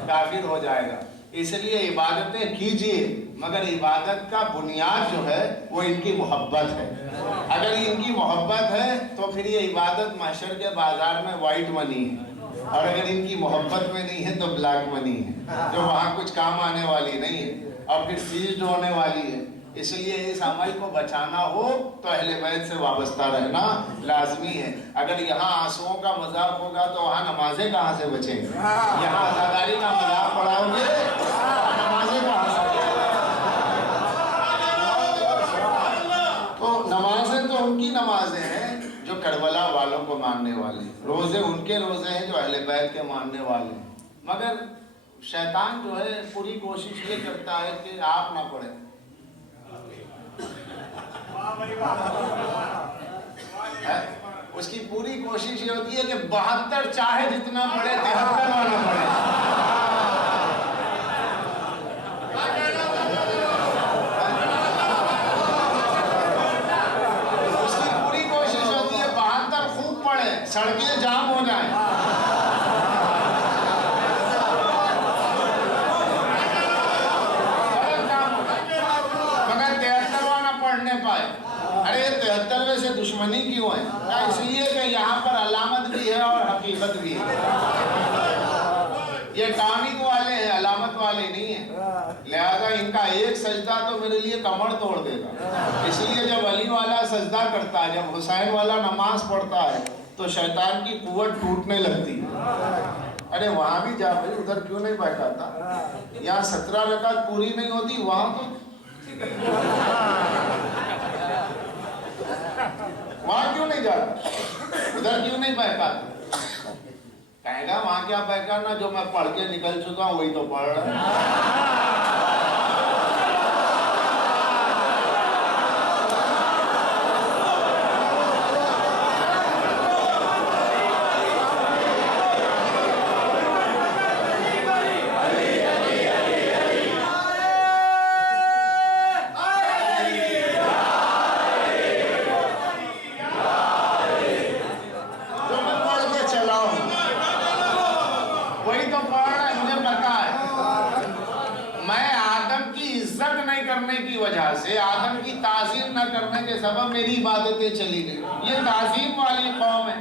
کافر ہو جائے گا۔ اس لیے عبادتیں کیجئے، مگر عبادت کا بنیاد جو ہے وہ ان کی محبت ہے۔ اگر ان کی محبت ہے تو پھر یہ عبادت محشر کے بازار میں وائٹ منی ہے، اور اگر ان کی محبت میں نہیں ہے تو بلیک منی ہے، جو وہاں کچھ کام آنے والی نہیں ہے اور پھر سیزڈ ہونے والی ہے۔ اس لیے اس عمل کو بچانا ہو تو اہل بیت سے وابستہ رہنا لازمی ہے۔ اگر یہاں آنسوؤں کا مذاق ہوگا تو وہاں نمازیں کہاں سے بچیں گے؟ یہاں عزاداری کا مذاق پڑھاؤ گے، نمازیں کہاں سے؟ تو نمازیں تو ان کی نمازیں ہیں جو کربلا والوں کو ماننے والے، روزے ان کے روزے ہیں جو اہل بیت کے ماننے والے ہیں۔ مگر شیطان جو ہے پوری کوشش یہ کرتا ہے کہ آپ نہ پڑھیں۔ اس کی پوری کوشش یہ ہوتی ہے کہ 72 چاہے جتنا پڑھے 73 والا پڑھے۔ اس کی پوری کوشش ہوتی ہے 72 خوب پڑھے، سڑکیں جام ہو جائیں۔ مگر 73واں نہ پڑھنے پائے۔ ارے 73ویں سے دشمنی کیوں ہے؟ اس لیے کہ یہاں پر علامت بھی ہے اور حقیقت بھی ہے۔ یہ ٹانک والے ہیں، علامت والے نہیں ہیں، لہذا ان کا ایک سجدہ تو میرے لیے کمر توڑ دے گا۔ اس لیے جب علی والا سجدہ کرتا ہے، جب حسین والا نماز پڑھتا ہے تو شیطان کی قوت ٹوٹنے لگتی ہے۔ ارے وہاں بھی جا بھائی، ادھر کیوں نہیں بہکاتا؟ یہاں 17 رکعت پوری نہیں ہوتی، وہاں تو وہاں کیوں نہیں جاتا؟ ادھر کیوں نہیں بہکاتا؟ کہے گا وہاں کیا بہکانا، جو میں پڑھ کے نکل چکا ہوں وہی تو پڑھ رہا ہے۔ آدم کی تعظیم نہ کرنے کے سبب میری عبادتیں چلی گئی۔ یہ تعظیم والی قوم ہے،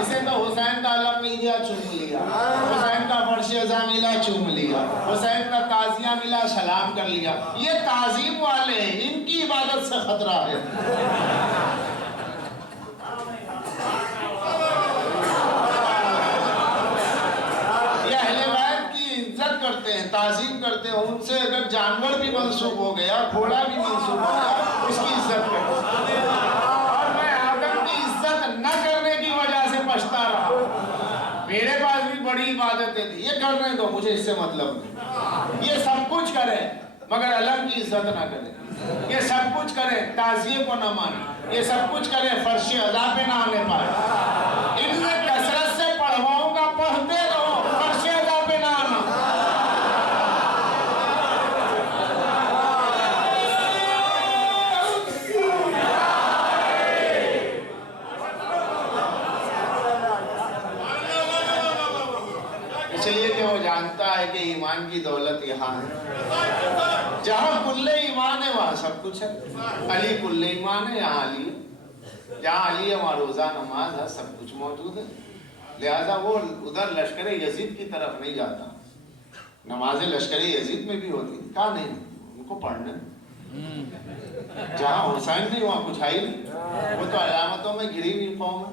اسے تو حسین کا علم مل گیا چوم لیا، حسین کا فرش ازا ملا چوم لیا، حسین کا تعزیہ ملا سلام کر لیا۔ یہ تعظیم والے ہیں، ان کی عبادت سے خطرہ ہے۔ کرتے ہیں، تعظیم کرتے ہیں، ان سے اگر جانور بھی منسوب ہو گیا، گھوڑا بھی منسوب ہو گیا، اس کی عزت کرتے ہیں۔ اور میں آدم کی عزت نہ کرنے کی وجہ سے پچھتا رہا۔ میرے پاس بھی بڑی عبادتیں تھی، یہ کرنے دو، مجھے اس سے مطلب نہیں۔ یہ سب کچھ کرے مگر علم کی عزت نہ کرے، یہ سب کچھ کرے تعزیے کو نہ مانے، یہ سب کچھ کرے فرش ادا پہ نہ آنے پائے۔ ان میں کثرت سے پڑھواؤں گا، پڑھتے رہو، فرش ادا پہ نہ آنا۔ اس لیے کہ وہ جانتا ہے کہ ایمان کی دولت یہاں ہے، جہاں کل ایمان ہے وہاں سب کچھ ہے۔ علی کل ایمان ہے، یہاں علی ہے، جہاں علی ہے وہاں روزہ نماز ہے، سب کچھ موجود ہے۔ لہذا وہ ادھر لشکر یزید کی طرف نہیں جاتا۔ نمازیں لشکر یزید میں بھی ہوتی، کہا نہیں ان کو پڑھنے، جہاں حسین نہیں وہاں کچھ آئی نہیں، وہ تو علامتوں میں گھری ہوئی قوم ہے۔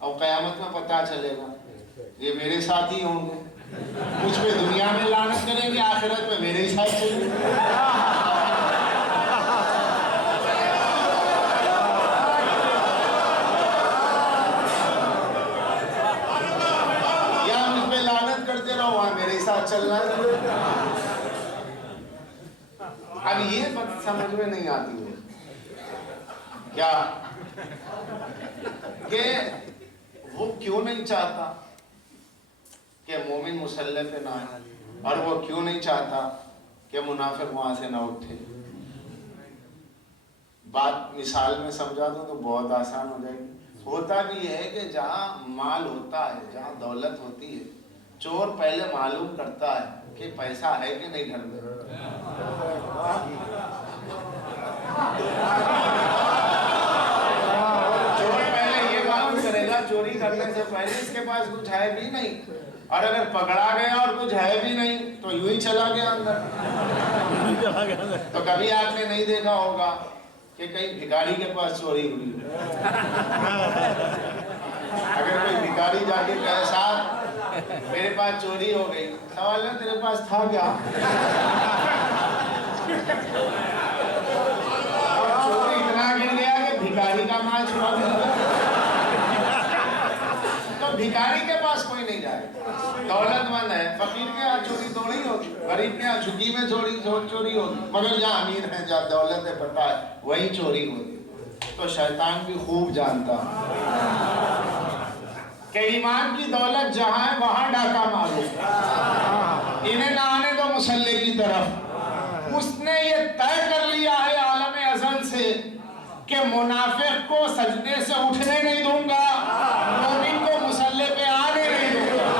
اب قیامت میں پتہ چلے گا یہ میرے ساتھ ہی ہوں گے، مجھ پہ دنیا میں لعنت کریں گے، آخرت میں میرے ہی ساتھ چلیں گے۔ یا مجھ پہ لعنت کرتے رہو، وہاں میرے ہی ساتھ چلنا ہے۔ اب یہ بات سمجھ میں نہیں آتی ہے کیا کہ وہ کیوں نہیں چاہتا کہ مومن مسلح پہ نہ آئے، اور وہ کیوں نہیں چاہتا کہ منافق وہاں سے نہ اٹھے۔ بات مثال میں سمجھا دوں تو بہت آسان ہو جائے گی۔ ہوتا بھی یہ ہے کہ جہاں مال ہوتا ہے، جہاں دولت ہوتی ہے، چور پہلے معلوم کرتا ہے کہ پیسہ ہے کہ نہیں گھر میں۔ چور پہلے یہ معلوم کرے گا چوری کرنے سے پہلے اس کے پاس کچھ ہے بھی نہیں، اور اگر پکڑا گیا اور کچھ ہے بھی نہیں تو یوں ہی چلا گیا اندر۔ تو کبھی آپ نے نہیں دیکھا ہوگا کہ کہیں بھکاری کے پاس چوری ہوئی، اگر کوئی بھکاری جا کے کہے صاحب میرے پاس چوری ہو گئی، سوال ہے تیرے پاس تھا کیا؟ اور چور اتنا گر گیا کہ بھکاری کا مال چھڑا دیا۔ تو بھکاری کے پاس کوئی نہیں جائے، دولت مند ہے، فقیر کے ہاں چوری تو نہیں ہوگی، غریب کے ہاں جھگی میں چوری ہوگی، مگر جہاں امیر ہے، جہاں دولت ہے، پتہ ہے وہی چوری ہوگی۔ تو شیطان بھی خوب جانتا کہ ایمان کی دولت جہاں ہے وہاں ڈاکہ مارو، انہیں نہ آنے دو مسلح کی طرف۔ اس نے یہ طے کر لیا ہے عالم ازل سے کہ منافق کو سجدے سے اٹھنے نہیں دوں گا، مومن کو مسلح پہ آنے نہیں دوں گا۔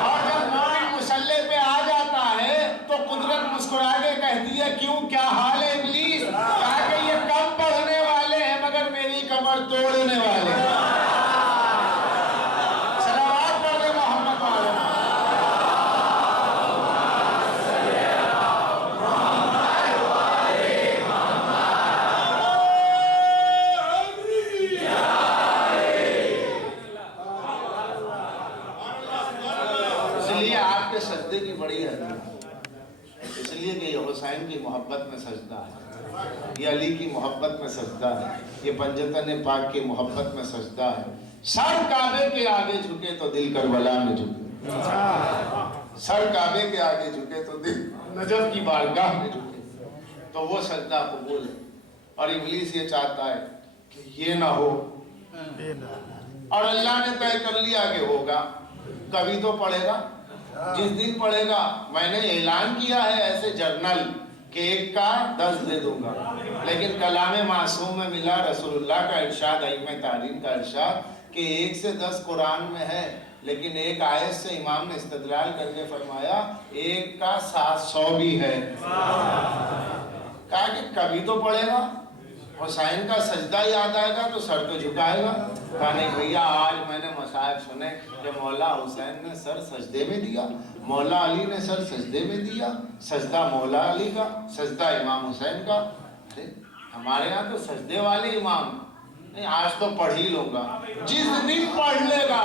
اور جب مومن مسلح پہ آ جاتا ہے تو قدرت مسکرا کے کہتی ہے کیوں، کیا حال ہے ابلیس؟ کہا کہ یہ کم پڑھنے والے ہیں مگر میری کمر توڑنے والے ہیں۔ صلوات پڑھ دے محمد والے۔ سجدے کی بڑی اہمیت، اس لیے کہ یہ حسین کی محبت میں سجدہ ہے، یہ علی کی محبت میں سجدہ ہے، یہ پنجتن پاک کی محبت میں سجدہ ہے۔ سر کعبے کے آگے جھکے تو دل کربلا میں جھکے، سر کعبے کے آگے جھکے تو دل نجف کی بارگاہ میں جھکے، تو وہ سجدہ قبول ہے۔ اور ابلیس یہ چاہتا ہے کہ یہ نہ ہو، اور اللہ نے طے کر لیا کہ ہوگا، کبھی تو پڑھے گا، جس دن پڑھے گا۔ میں نے اعلان کیا ہے ایسے جرنل کہ 1 کا 10 دے دوں گا، لیکن کلام معصوم میں ملا رسول اللہ کا ارشاد، ائمہ تعلیم کا ارشاد کہ 1 سے 10 قرآن میں ہے، لیکن ایک آیت سے امام نے استدلال کر کے فرمایا 1 کا 700 بھی ہے۔ کہا کہ کبھی تو پڑھے گا، حسین کا سجدہ یاد آئے گا تو سر تو جھکائے گا۔ کہا نہیں بھیا، آج میں نے مصائب سنے کہ مولا حسین نے سر سجدے میں دیا، مولا علی نے سر سجدے میں دیا، سجدہ مولا علی کا، سجدہ امام حسین کا۔ ہمارے ہاں تو سجدے والے امام نہیں، آج تو پڑھ ہی لوں گا۔ جس دن پڑھ لے گا،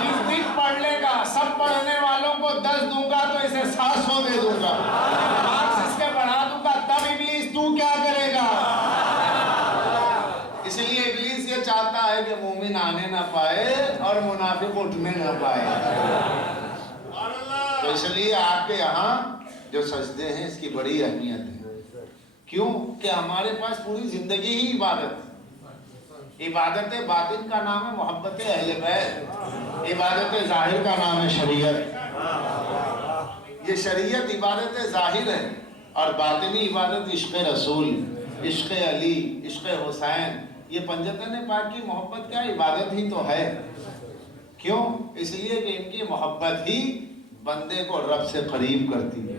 جس دن پڑھ لے گا، سب پڑھنے والوں کو 10 دوں گا تو اسے 700 دے دوں گا، مارکس اس کے بڑھا دوں گا، تب ابلیس تو کیا کرے گا؟ اس لیے ابلیس یہ چاہتا ہے کہ مومن آنے نہ پائے اور منافق اٹھنے نہ پائے۔ تو اس لیے آپ کے یہاں جو سجدے ہیں اس کی بڑی اہمیت ہے۔ کیوں کہ ہمارے پاس پوری زندگی ہی عبادت، عبادت باطن کا نام ہے محبت اہل بیت، عبادت ظاہر کا نام ہے شریعت۔ یہ شریعت عبادت ظاہر ہے، اور باطنی عبادت عشق رسول، عشق علی، عشق حسین۔ یہ پنجتن پاک کی محبت کیا عبادت ہی تو ہے۔ کیوں؟ اس لیے کہ ان کی محبت ہی بندے کو رب سے قریب کرتی ہے،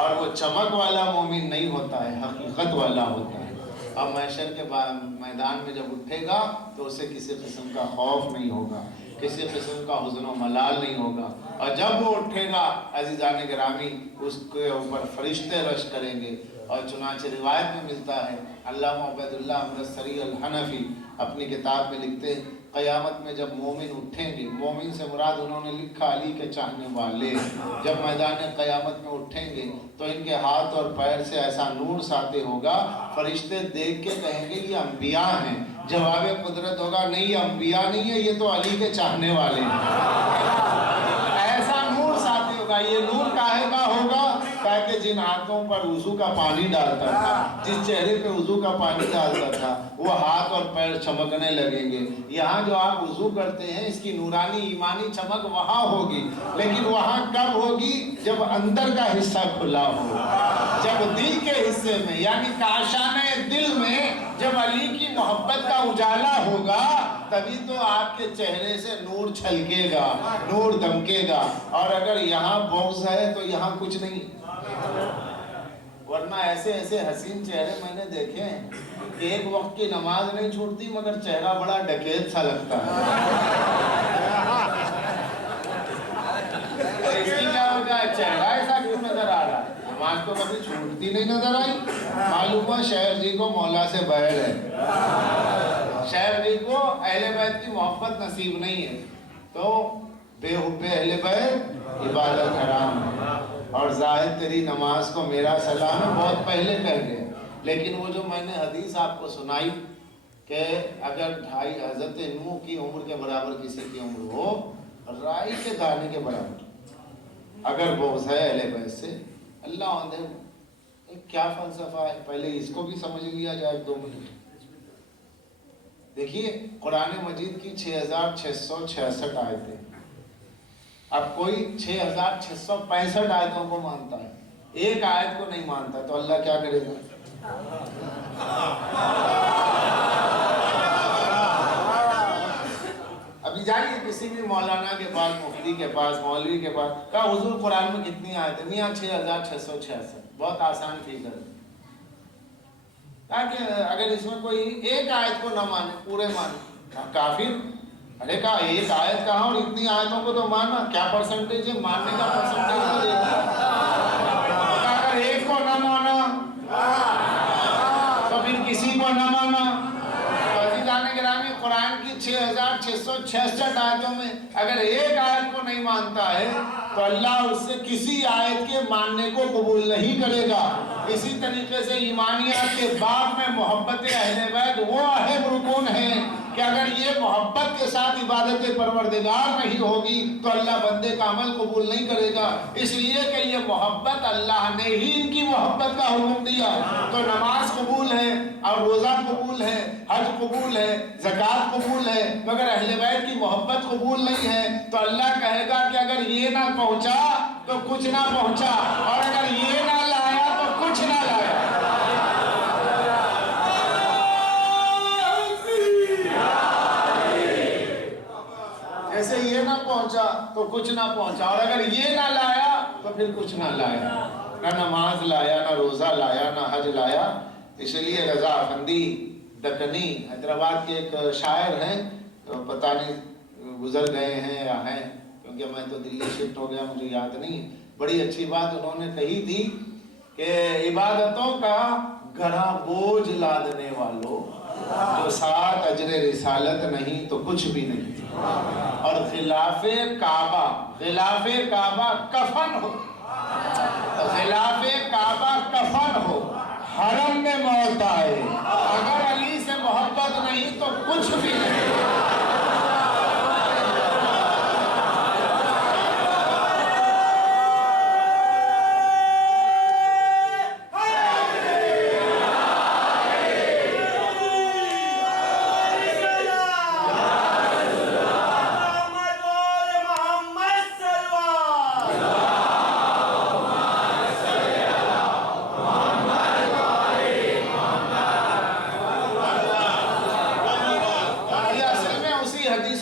اور وہ چمک والا مومن نہیں ہوتا ہے، حقیقت والا ہوتا ہے۔ اور محشر کے میدان میں جب اٹھے گا تو اسے کسی قسم کا خوف نہیں ہوگا، کسی قسم کا حزن و ملال نہیں ہوگا، اور جب وہ اٹھے گا عزیزان گرامی اس کے اوپر فرشتے رش کریں گے۔ اور چنانچہ روایت میں ملتا ہے، علامہ عبید اللہ امرتسری الحنفی اپنی کتاب میں لکھتے ہیں، قیامت میں جب مومن اٹھیں گے، مومن سے مراد انہوں نے لکھا علی کے چاہنے والے، جب میدان قیامت میں اٹھیں گے تو ان کے ہاتھ اور پیر سے ایسا نور ساطع ہوگا، فرشتے دیکھ کے کہیں گے یہ انبیاء ہیں۔ جواب قدرت ہوگا نہیں، یہ انبیاء نہیں ہے، یہ تو علی کے چاہنے والے ہیں۔ ایسا نور ساطع ہوگا۔ یہ نور کاہے کا ہوگا؟ تاکہ جن ہاتھوں پر وضو کا پانی ڈالتا تھا، جس چہرے پہ وضو کا پانی ڈالتا تھا، وہ ہاتھ اور پیر چمکنے لگیں گے۔ یہاں جو آپ وضو کرتے ہیں اس کی نورانی ایمانی چمک وہاں ہوگی، لیکن وہاں کب ہوگی؟ جب اندر کا حصہ کھلا ہو، جب دل کے حصے میں یعنی کاشانہ دل میں جب علی کی محبت کا اجالا ہوگا، تبھی تو آپ کے چہرے سے نور چھلکے گا، نور دمکے گا۔ اور اگر یہاں بغض ہے تو یہاں کچھ نہیں، ورنہ ایسے ایسے حسین چہرے میں نے دیکھے ہیں کہ ایک وقت کی نماز نہیں چھوٹتی مگر چہرہ بڑا ڈکیت سا لگتا ہے۔ اس کی کیا وجہ ہے؟ چہرہ ایسا کیوں نظر آ رہا ہے؟ نماز تو کبھی چھوٹتی نہیں نظر آئی۔ معلوم ہوا شیخ جی کو مولا سے بہر ہے، شیخ جی کو اہل بیت کی محبت نصیب نہیں ہے، تو بے حب اہل بیت عبادت حرام ہے۔ اور زاہد تیری نماز کو میرا سلام ہے بہت پہلے کہہ گئے، لیکن وہ جو میں نے حدیث آپ کو سنائی کہ اگر حضرت نوح کی عمر کے برابر کسی کی عمر ہو، رائی کے دانے کے برابر اگر بغض ہے اہل بیت سے، اللہ عندہ کیا فلسفہ ہے؟ پہلے اس کو بھی سمجھ لیا جائے 2 منٹ۔ دیکھیے قرآن مجید کی 6666 آیتیں، اب کوئی 6665 آیتوں کو مانتا ہے، ایک آیت کو نہیں مانتا، تو اللہ کیا کرے گا؟ ابھی جائیے کسی بھی مولانا کے پاس، مفتی کے پاس، مولوی کے پاس، کہا حضور قرآن میں کتنی آیتیں؟ میاں 6666، بہت آسان فکر ہے۔ تاکہ اگر اس میں کوئی ایک آیت کو نہ مانے پورے مانے کافر، ارے کہا ایک آیت کہاں اور اتنی آیتوں کو تو مانا، کیا پرسنٹیج ہے؟ ماننے کا پرسنٹیج تو دیکھا، اگر ایک کو نہ مانا تو پھر کسی کو نہ مانا۔ عزیزان گرامی قرآن کی 6666 آیتوں میں اگر ایک آیت کو نہیں مانتا ہے تو اللہ اس سے کسی آیت کے ماننے کو قبول نہیں کرے گا۔ اسی طریقے سے ایمانیات کے باب میں محبت اہل بیت وہ اہم رکن ہے کہ اگر یہ محبت کے ساتھ عبادت پروردگار نہیں ہوگی تو اللہ بندے کا عمل قبول نہیں کرے گا، اس لیے کہ یہ محبت اللہ نے ہی ان کی محبت کا حکم دیا۔ تو نماز قبول ہے اور روزہ قبول ہے، حج قبول ہے، زکوٰۃ قبول ہے، مگر اہل بیت کی محبت قبول نہیں ہے، تو اللہ کہے گا کہ اگر یہ نہ پہنچا تو کچھ نہ پہنچا، اور اگر یہ نہ لایا تو کچھ نہ لایا۔ جیسے یہ نہ پہنچا تو کچھ نہ پہنچا، اور اگر یہ نہ لایا تو پھر کچھ نہ لایا، نہ نماز لایا، نہ روزہ لایا، نہ حج لایا۔ اس لیے رضا افندی دکنی حیدرآباد کے ایک شاعر ہیں، پتہ نہیں گزر گئے ہیں یا ہیں، کیونکہ میں تو دلی شفٹ ہو گیا، مجھے یاد نہیں۔ بڑی اچھی بات انہوں نے کہی تھی کہ عبادتوں کا گھڑا بوجھ لادنے والوں، جو ساتھ اجر رسالت نہیں تو کچھ بھی نہیں، اور خلاف کعبہ کفن ہو، خلاف کعبہ کفن ہو، حرم میں موت آئے، اگر علی سے محبت نہیں تو کچھ بھی نہیں۔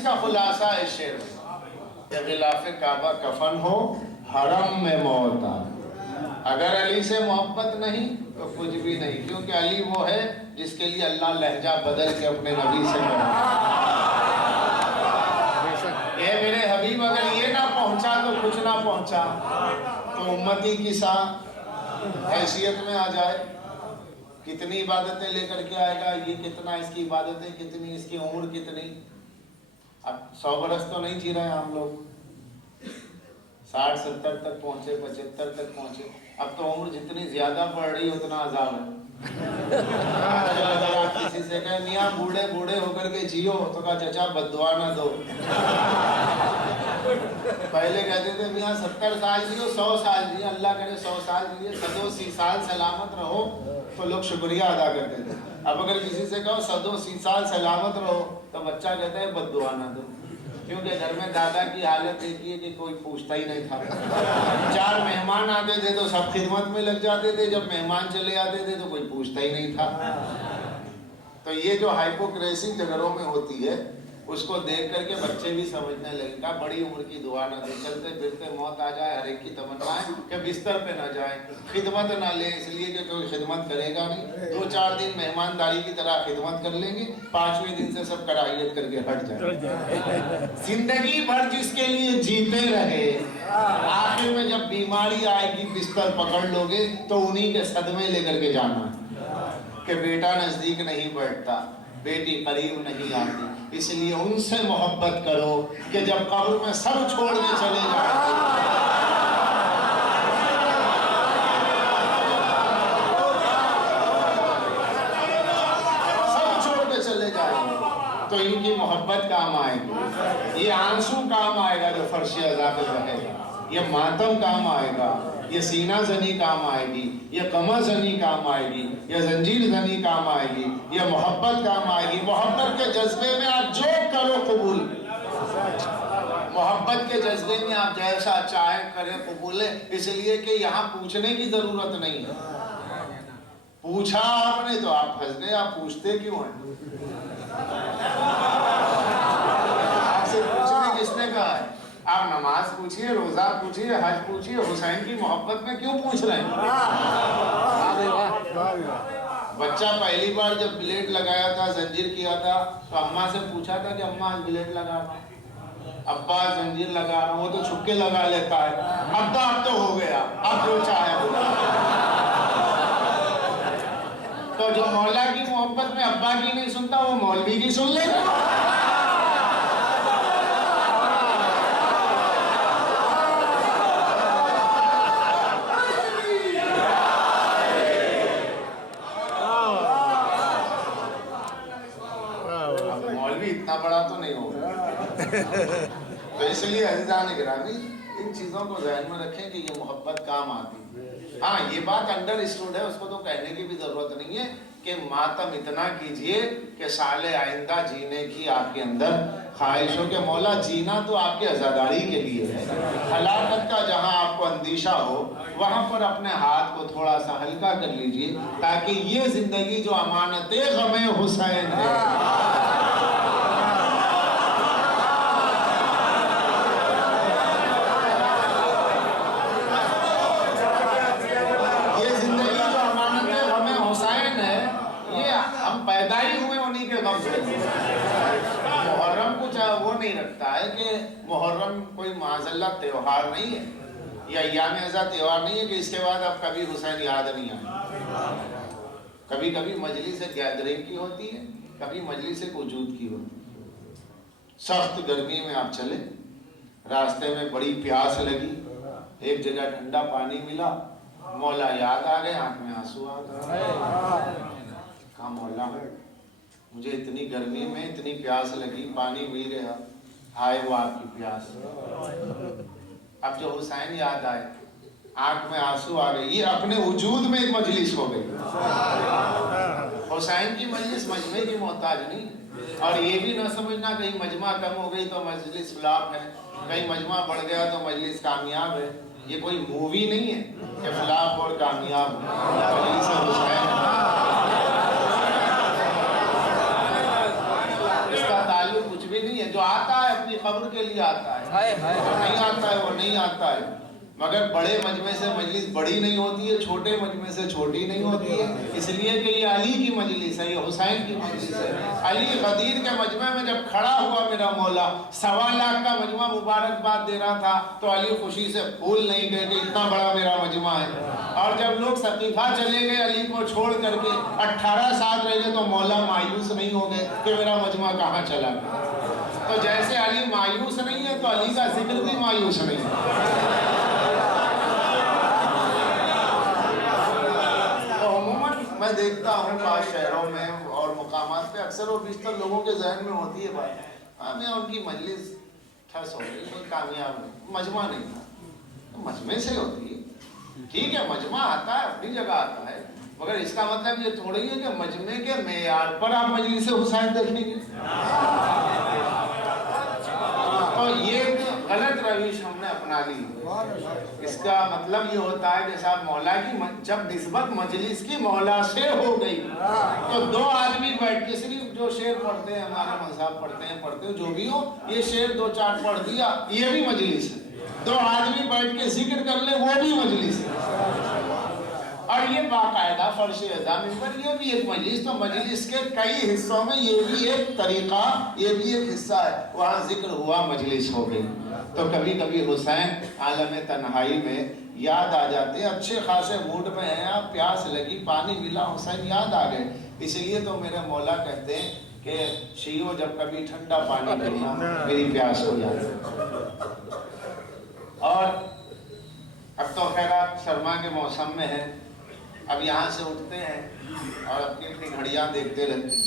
کا خلاصہ ہے شعر میں کہ غلاف کعبہ کفن ہو حرم میں موت آ، اگر علی سے محبت نہیں تو کچھ بھی نہیں، کیونکہ علی وہ ہے جس کے لیے اللہ لہجہ بدل کے اپنے نبی سے کہا اے میرے حبیب اگر یہ نہ پہنچا تو کچھ نہ پہنچا، تو امتی کی سا حیثیت میں آ جائے، کتنی عبادتیں لے کر کے آئے گا، یہ کتنا، اس کی عبادتیں کتنی، اس کی عمر کتنی۔ اب 100 برس تو نہیں جی رہے ہم لوگ، 60-70 تک پہنچے، 75 تک پہنچے، اب تو عمر جتنی زیادہ بڑھ رہی اتنا عذاب ہے۔ کسی سے کہے میاں بوڑھے بوڑھے ہو کر کے جیو، تو کہا چچا بد دعا نہ دو۔ پہلے کہتے تھے میاں 70 سال جیو، 100 سال جیو، اللہ کرے 100 سال جیے، 180 سال سلامت رہو، تو لوگ شکریہ ادا کرتے تھے۔ اب اگر کسی سے کہو 180 سال سلامت رہو، تو بچہ کہتا ہے بد دعا نہ دو، کیونکہ گھر میں دادا کی حالت دیکھیے کہ کوئی پوچھتا ہی نہیں تھا، 4 مہمان آتے تھے تو سب خدمت میں لگ جاتے تھے، جب مہمان چلے آتے تھے تو کوئی پوچھتا ہی نہیں تھا۔ تو یہ جو ہائپوکریسی جگروں میں ہوتی ہے، اس کو دیکھ کر کے بچے بھی سمجھنے لگے گا بڑی عمر کی دعا نہ دے، چلتے پھرتے موت آ جائے، ہر ایک کی تمنا ہے کہ بستر پہ نہ جائیں، خدمت نہ لیں، اس لیے کہ کوئی خدمت کرے گا نہیں، 2-4 دن مہمانداری کی طرح خدمت کر لیں گے، 5ویں دن سے سب کراہیت کر کے ہٹ جائیں۔ زندگی بھر جس کے لیے جیتے رہے، آخر میں جب بیماری آئے گی بستر پکڑ لو گے تو انہی کے صدمے لے کر کے جانا ہے کہ بیٹا نزدیک نہیں بیٹھتا، بیٹی قریب نہیں آتی، اس لیے ان سے محبت کرو کہ جب قبر میں سب چھوڑ کے چلے جائیں، سب چھوڑ کے چلے جائیں تو ان کی محبت کام آئے گی، یہ آنسو کام آئے گا جو فرش عزا پہ رہے گا، یہ ماتم کام آئے گا، یہ سینہ زنی کام آئے گی، یہ قمع زنی کام آئے گی، یہ زنجیر زنی کام آئے گی، یہ محبت کام آئے گی۔ محبت کے جذبے میں آپ جو کرو قبول، محبت کے جذبے میں آپ جیسا چاہیں کریں قبول ہے، اس لیے کہ یہاں پوچھنے کی ضرورت نہیں ہے، پوچھا آپ نے تو آپ پھنس گئے، آپ پوچھتے کیوں ہیں؟ آپ سے پوچھنے کس نے کہا ہے؟ آپ نماز پوچھئے، روزہ پوچھئے، حج پوچھئے، حسین کی محبت میں کیوں پوچھ رہے ہیں؟ بچہ پہلی بار جب بلیڈ لگایا تھا، زنجیر کیا تھا، تو اماں سے پوچھا تھا کہ اماں آج بلیڈ لگا رہا ہوں، ابا زنجیر لگا رہا ہوں، وہ تو چھپکے لگا لیتا ہے، ابا اب تو ہو گیا، اب جو چاہے بولا۔ تو جو مولا کی محبت میں ابا کی نہیں سنتا، وہ مولوی کی سن لے گا۔ اتنا بڑا تو نہیں ہوگا، تو اس لیے عزیزان گرامی ان چیزوں کو ذہن میں رکھیں کہ یہ محبت کام آتی ہے۔ ہاں یہ بات انڈر اسٹوڈ ہے، اس کو تو کہنے کی بھی ضرورت نہیں ہے کہ ماتم اتنا کیجئے کہ سال آئندہ جینے کی آپ کے اندر خواہش ہو کہ مولا جینا تو آپ کی عزاداری کے لیے ہے، ہلاکت کا جہاں آپ کو اندیشہ ہو وہاں پر اپنے ہاتھ کو تھوڑا سا ہلکا کر لیجئے، تاکہ یہ زندگی جو امانت غم حسین ہے، پیدا ہی ہوئے انہی کے غم سے۔ محرم کچھ وہ نہیں رکھتا ہے کہ محرم کوئی معاذ اللہ تہوار نہیں ہے، یا ایام ازا تہوار نہیں ہے کہ اس کے بعد اب کبھی حسین یاد نہیں آئے۔ کبھی کبھی مجلس گیدرنگ کی ہوتی ہے، کبھی مجلس وجود کی ہوتی ہے۔ سخت گرمی میں آپ چلے، راستے میں بڑی پیاس لگی، ایک جگہ ٹھنڈا پانی ملا، مولا یاد آ گئے، آنکھ میں آنسو آ گئے، کہا مولا مجھے اتنی گرمی میں اتنی پیاس لگی، پانی مل گیا، ہائے وہ آپ کی پیاس۔ اب جو حسین یاد آئے، آنکھ میں آنسو آ گئے، یہ اپنے وجود میں ایک مجلس ہو گئی۔ حسین کی مجلس مجمع کی محتاج نہیں، اور یہ بھی نہ سمجھنا کہیں مجمع کم ہو گئی تو مجلس فلاپ ہے، کہیں مجمع بڑھ گیا تو مجلس کامیاب ہے۔ یہ کوئی مووی نہیں ہے کہ فلاپ اور کامیاب مجلس حسین، اس کا تعلق کچھ بھی نہیں ہے۔ جو آتا ہے اپنی قبر کے لیے آتا ہے، نہیں آتا ہے وہ نہیں آتا ہے، مگر بڑے مجمع سے مجلس بڑی نہیں ہوتی ہے، چھوٹے مجمع سے چھوٹی نہیں ہوتی ہے، اس لیے کہ یہ علی کی مجلس ہے، یہ حسین کی مجلس ہے۔ علی غدیر کے مجمع میں جب کھڑا ہوا میرا مولا 1.25 لاکھ کا مجمع مبارکباد دے رہا تھا تو علی خوشی سے بھول نہیں گئے کہ اتنا بڑا میرا مجمع ہے۔ اور جب لوگ سقیفہ چلے گئے علی کو چھوڑ کر کے 18 سال رہ گئے تو مولا مایوس نہیں ہو گئے کہ میرا مجمع کہاں چلا گیا۔ تو جیسے علی مایوس نہیں ہے تو علی کا ذکر بھی مایوس نہیں ہے۔ میں دیکھتا ہوں بعض شہروں میں اور مقامات پہ اکثر و بیشتر لوگوں کے ذہن میں ہوتی ہے بات، ہمیں ان کی مجلس ٹھس ہو گئی، کوئی کامیاب نہیں، مجمع نہیں تھا۔ مجمع سے ہوتی ہے، ٹھیک ہے مجمع آتا ہے اپنی جگہ آتا ہے، مگر اس کا مطلب یہ تھوڑی ہے کہ مجمع کے معیار پر آپ مجلس حسین دیکھیں گے۔ تو یہ ایک غلط روش ہم نے اپنا لی۔ اس کا مطلب یہ ہوتا ہے کہ صاحب مولا کی جب نسبت مجلس کی مولا سے ہو گئی تو 2 آدمی بیٹھ کے صرف جو شعر پڑھتے ہیں، ہمارا مذہب پڑھتے ہیں جو بھی ہو، یہ شعر 2-4 پڑھ دیا یہ بھی مجلس ہے، 2 آدمی بیٹھ کے ذکر کر لے وہ بھی مجلس ہے، اور یہ باقاعدہ فرش اعظم منبر یہ بھی ایک مجلس۔ تو مجلس کے کئی حصوں میں یہ بھی ایک طریقہ، یہ بھی ایک حصہ ہے، وہاں ذکر ہوا مجلس ہو گئی۔ تو کبھی کبھی حسین عالم تنہائی میں یاد آ جاتے ہیں، اچھے خاصے موڈ میں ہیں آپ، پیاس لگی پانی ملا حسین یاد آ گئے، اس لیے تو میرے مولا کہتے ہیں کہ شیعو جب کبھی ٹھنڈا پانی ملنا میری پیاس ہو جاتی۔ اور اب تو خیر آپ سرما کے موسم میں ہیں، اب یہاں سے اٹھتے ہیں اور اپنی اپنی گھڑیاں دیکھتے رہتے ہیں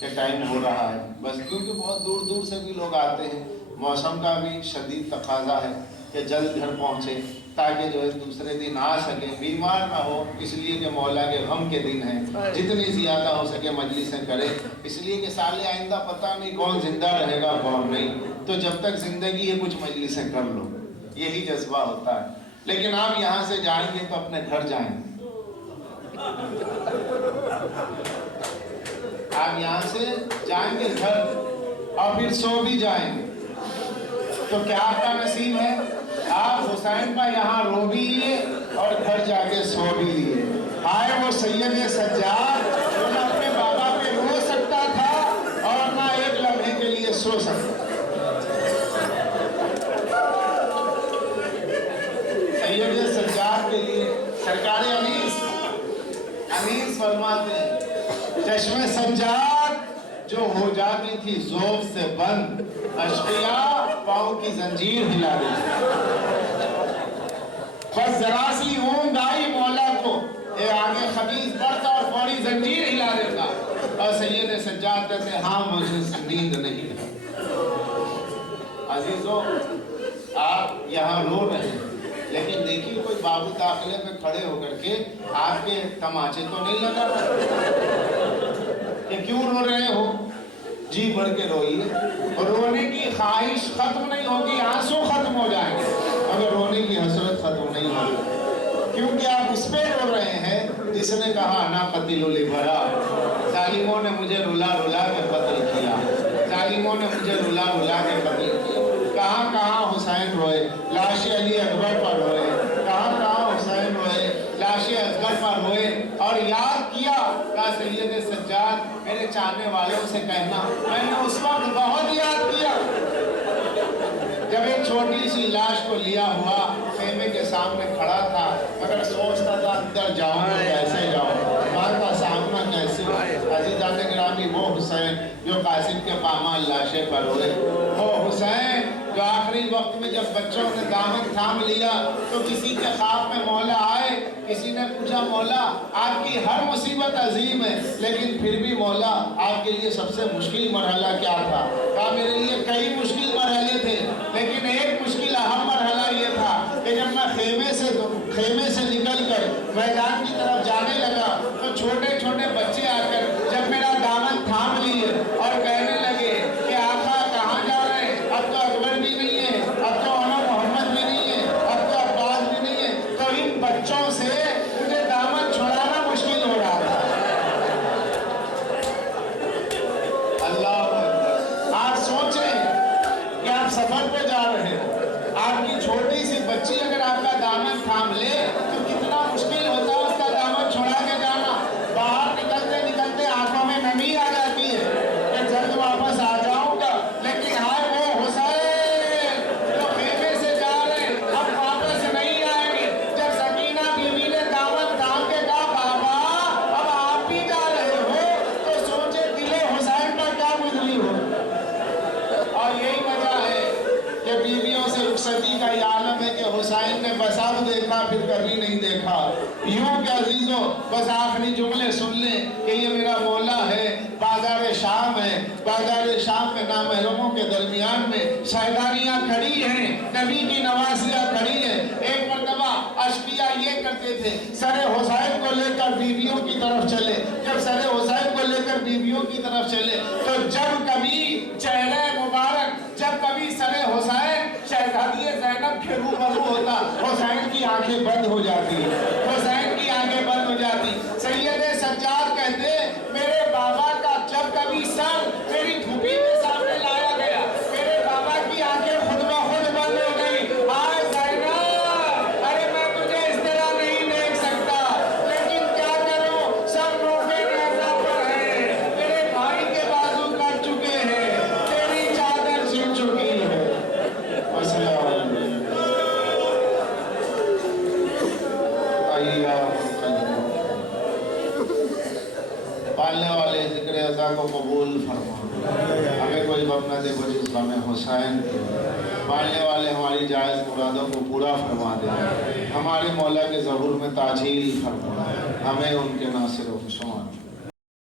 کہ ٹائم ہو رہا ہے، بس کیونکہ بہت دور دور سے بھی لوگ آتے ہیں، موسم کا بھی شدید تقاضا ہے کہ جلد گھر پہنچے تاکہ جو ہے دوسرے دن آ سکے، بیمار نہ ہو، اس لیے کہ مولا کے غم کے دن ہیں، جتنی زیادہ ہو سکے مجلسیں کرے، اس لیے کہ سال آئندہ پتہ نہیں کون زندہ رہے گا کون نہیں، تو جب تک زندگی ہے کچھ مجلسیں کر لو، یہی جذبہ ہوتا ہے۔ لیکن آپ یہاں سے جائیں گے تو اپنے گھر جائیں گے، آپ یہاں سے جائیں گے گھر اور پھر سو بھی جائیں گے، تو کیا آپ کا نصیب ہے؟ آپ حسین کا یہاں رو بھی لیے اور گھر جا کے سو بھی لیے۔ آئے وہ سید سجاد جو نہ اپنے بابا پہ رو سکتا تھا اور نہ ایک لمحے کے لیے سو سکتا تھا۔ سید سجاد کے لیے سرکار انیس فرماتے ہیں، چشم سجاد جو ہو جاتی تھی ذوق سے بند، اشقیاء پاؤں کی زنجیر ہلا دیتی، بس ذرا سی اونگ آئی مولا کو اے آگے خبیث بڑھتا اور فوری زنجیر ہلا دیتا، اور سید سجاد کہتے ہاں مجھے نیند نہیں ہے۔ عزیزو آپ یہاں رو رہے ہیں، لیکن دیکھیے کوئی بابو داخلے پہ کھڑے ہو کر کے آپ کے تماچے تو نہیں لگا کہ کیوں رو رہے ہو؟ جی بھر کے روئیے، رونے کی خواہش ختم نہیں ہوگی، آنسو ختم ہو جائیں گے مگر رونے کی حسرت ختم نہیں ہوگی، کیونکہ آپ اس پہ رو رہے ہیں جس نے کہا انا قتل لبرا، ظالموں نے مجھے رلا رلا کے قتل کیا، ظالموں نے مجھے رلا رلا کے قتل کیا۔ کہاں کہاں حسین روئے، لاش علی اکبر پر روئے، کہاں کہاں حسین روئے، لاش اصغر پر روئے، اور یاد کیا کہ سید سجاد میرے چاہنے والوں سے کہنا میں نے اس وقت بہت یاد کیا جب ایک چھوٹی سی لاش کو لیا ہوا خیمے کے سامنے کھڑا تھا، مگر سوچتا تھا اندر جاؤں تو کیسے جاؤں، ماں کا سامنا کیسے ہو۔ عزیزان گرامی وہ حسین جو قاسم کے پامال لاشے پر ہوئے، وہ حسین جو آخری وقت میں جب بچوں نے دامن تھام لیا تو کسی کے خواب میں مولا آئے، کسی نے پوچھا مولا آپ کی ہر مصیبت عظیم ہے لیکن پھر بھی مولا آپ کے لیے سب سے مشکل مرحلہ کیا تھا؟ کہا میرے لیے کئی مشکل مرحلے تھے لیکن ایک مشکل اہم مرحلہ یہ تھا کہ جب میں خیمے سے نکل کر میدان کی طرف جانے لگا تو چھوٹے چھوٹے بچے آ کر جب میرا دامن تھام لیے اور کہنے لگے کہ آقا کہاں جا رہے ہیں، اب تو اکبر بھی نہیں ہے، اب تو عمر محمد بھی نہیں ہے، اب تو عباس بھی نہیں ہے، تو ان بچوں سے مجھے دامن چھڑانا مشکل ہو رہا تھا۔ اللہ آپ سوچیں آپ سفر پہ جا رہے ہو، آپ کی چھوٹی سی بچی اگر آپ کا دامن تھام لے تو کتنا مشکل ہوتا ہے اس کا دامن چھڑا کے جانا۔ باہر نکلتے نکلتے آنکھوں میں نمی آ جاتی ہے کہ جلد واپس آ جاؤں گا، لیکن ہائے وہ حسین جو خیمے سے جا رہے اب واپس نہیں آئیں گے۔ جب سکینہ بیوی نے دامن تھام کے کہا بابا اب آپ بھی جا رہے ہو، تو سوچے دل حسین پر کیا گزری ہو۔ اور یہی وجہ ہے کہ بیویوں سے رخصتی کا یہ عالم ہے کہ حسین نے بس اب دیکھا پھر کبھی نہیں دیکھا۔ یوں کہ عزیزو بس آخری جملے سن لیں کہ یہ میرا مولا ہے، بازار شام ہے، بازار شام میں نامحرموں کے درمیان میں شہداریاں کھڑی ہیں، نبی کی نوازیاں کھڑی ہیں۔ ایک مرتبہ اشقیاء یہ کرتے تھے، سر حسین کو لے کر بیویوں کی طرف چلے، جب سر حسین کو لے کر بیویوں کی طرف چلے تو جب کبھی چہرہ مبارک، جب کبھی سر حسین شہزادی زینب کے روبرو ہوتا، حسین کی آنکھیں بند ہو جاتی، حسین کی آنکھیں بند ہو جاتی۔ سید سجاد کہتے میرے بابا کا جب کبھی سر میری پھوپھی کے سامنے لایا گیا، میرے بابا کی آنکھیں خود بخود بند ہو گئی۔ آئے زینب، ارے میں تجھے اس طرح نہیں دیکھ سکتا، لیکن کیا کروں سب روٹے نیزہ پر ہیں، میرے بھائی کے بازو کٹ چکے ہیں، تیری چادر چھن چکی ہے۔ پالنے والے ذکر ازا کو قبول فرما، ہمیں کوئی غم نہ دے بجز غم حسین کے، پالنے والے ہماری جائز مرادوں کو پورا فرما دے، ہمارے مولا کے ظہور میں تاجیل فرما، ہمیں ان کے ناصر و خوشمان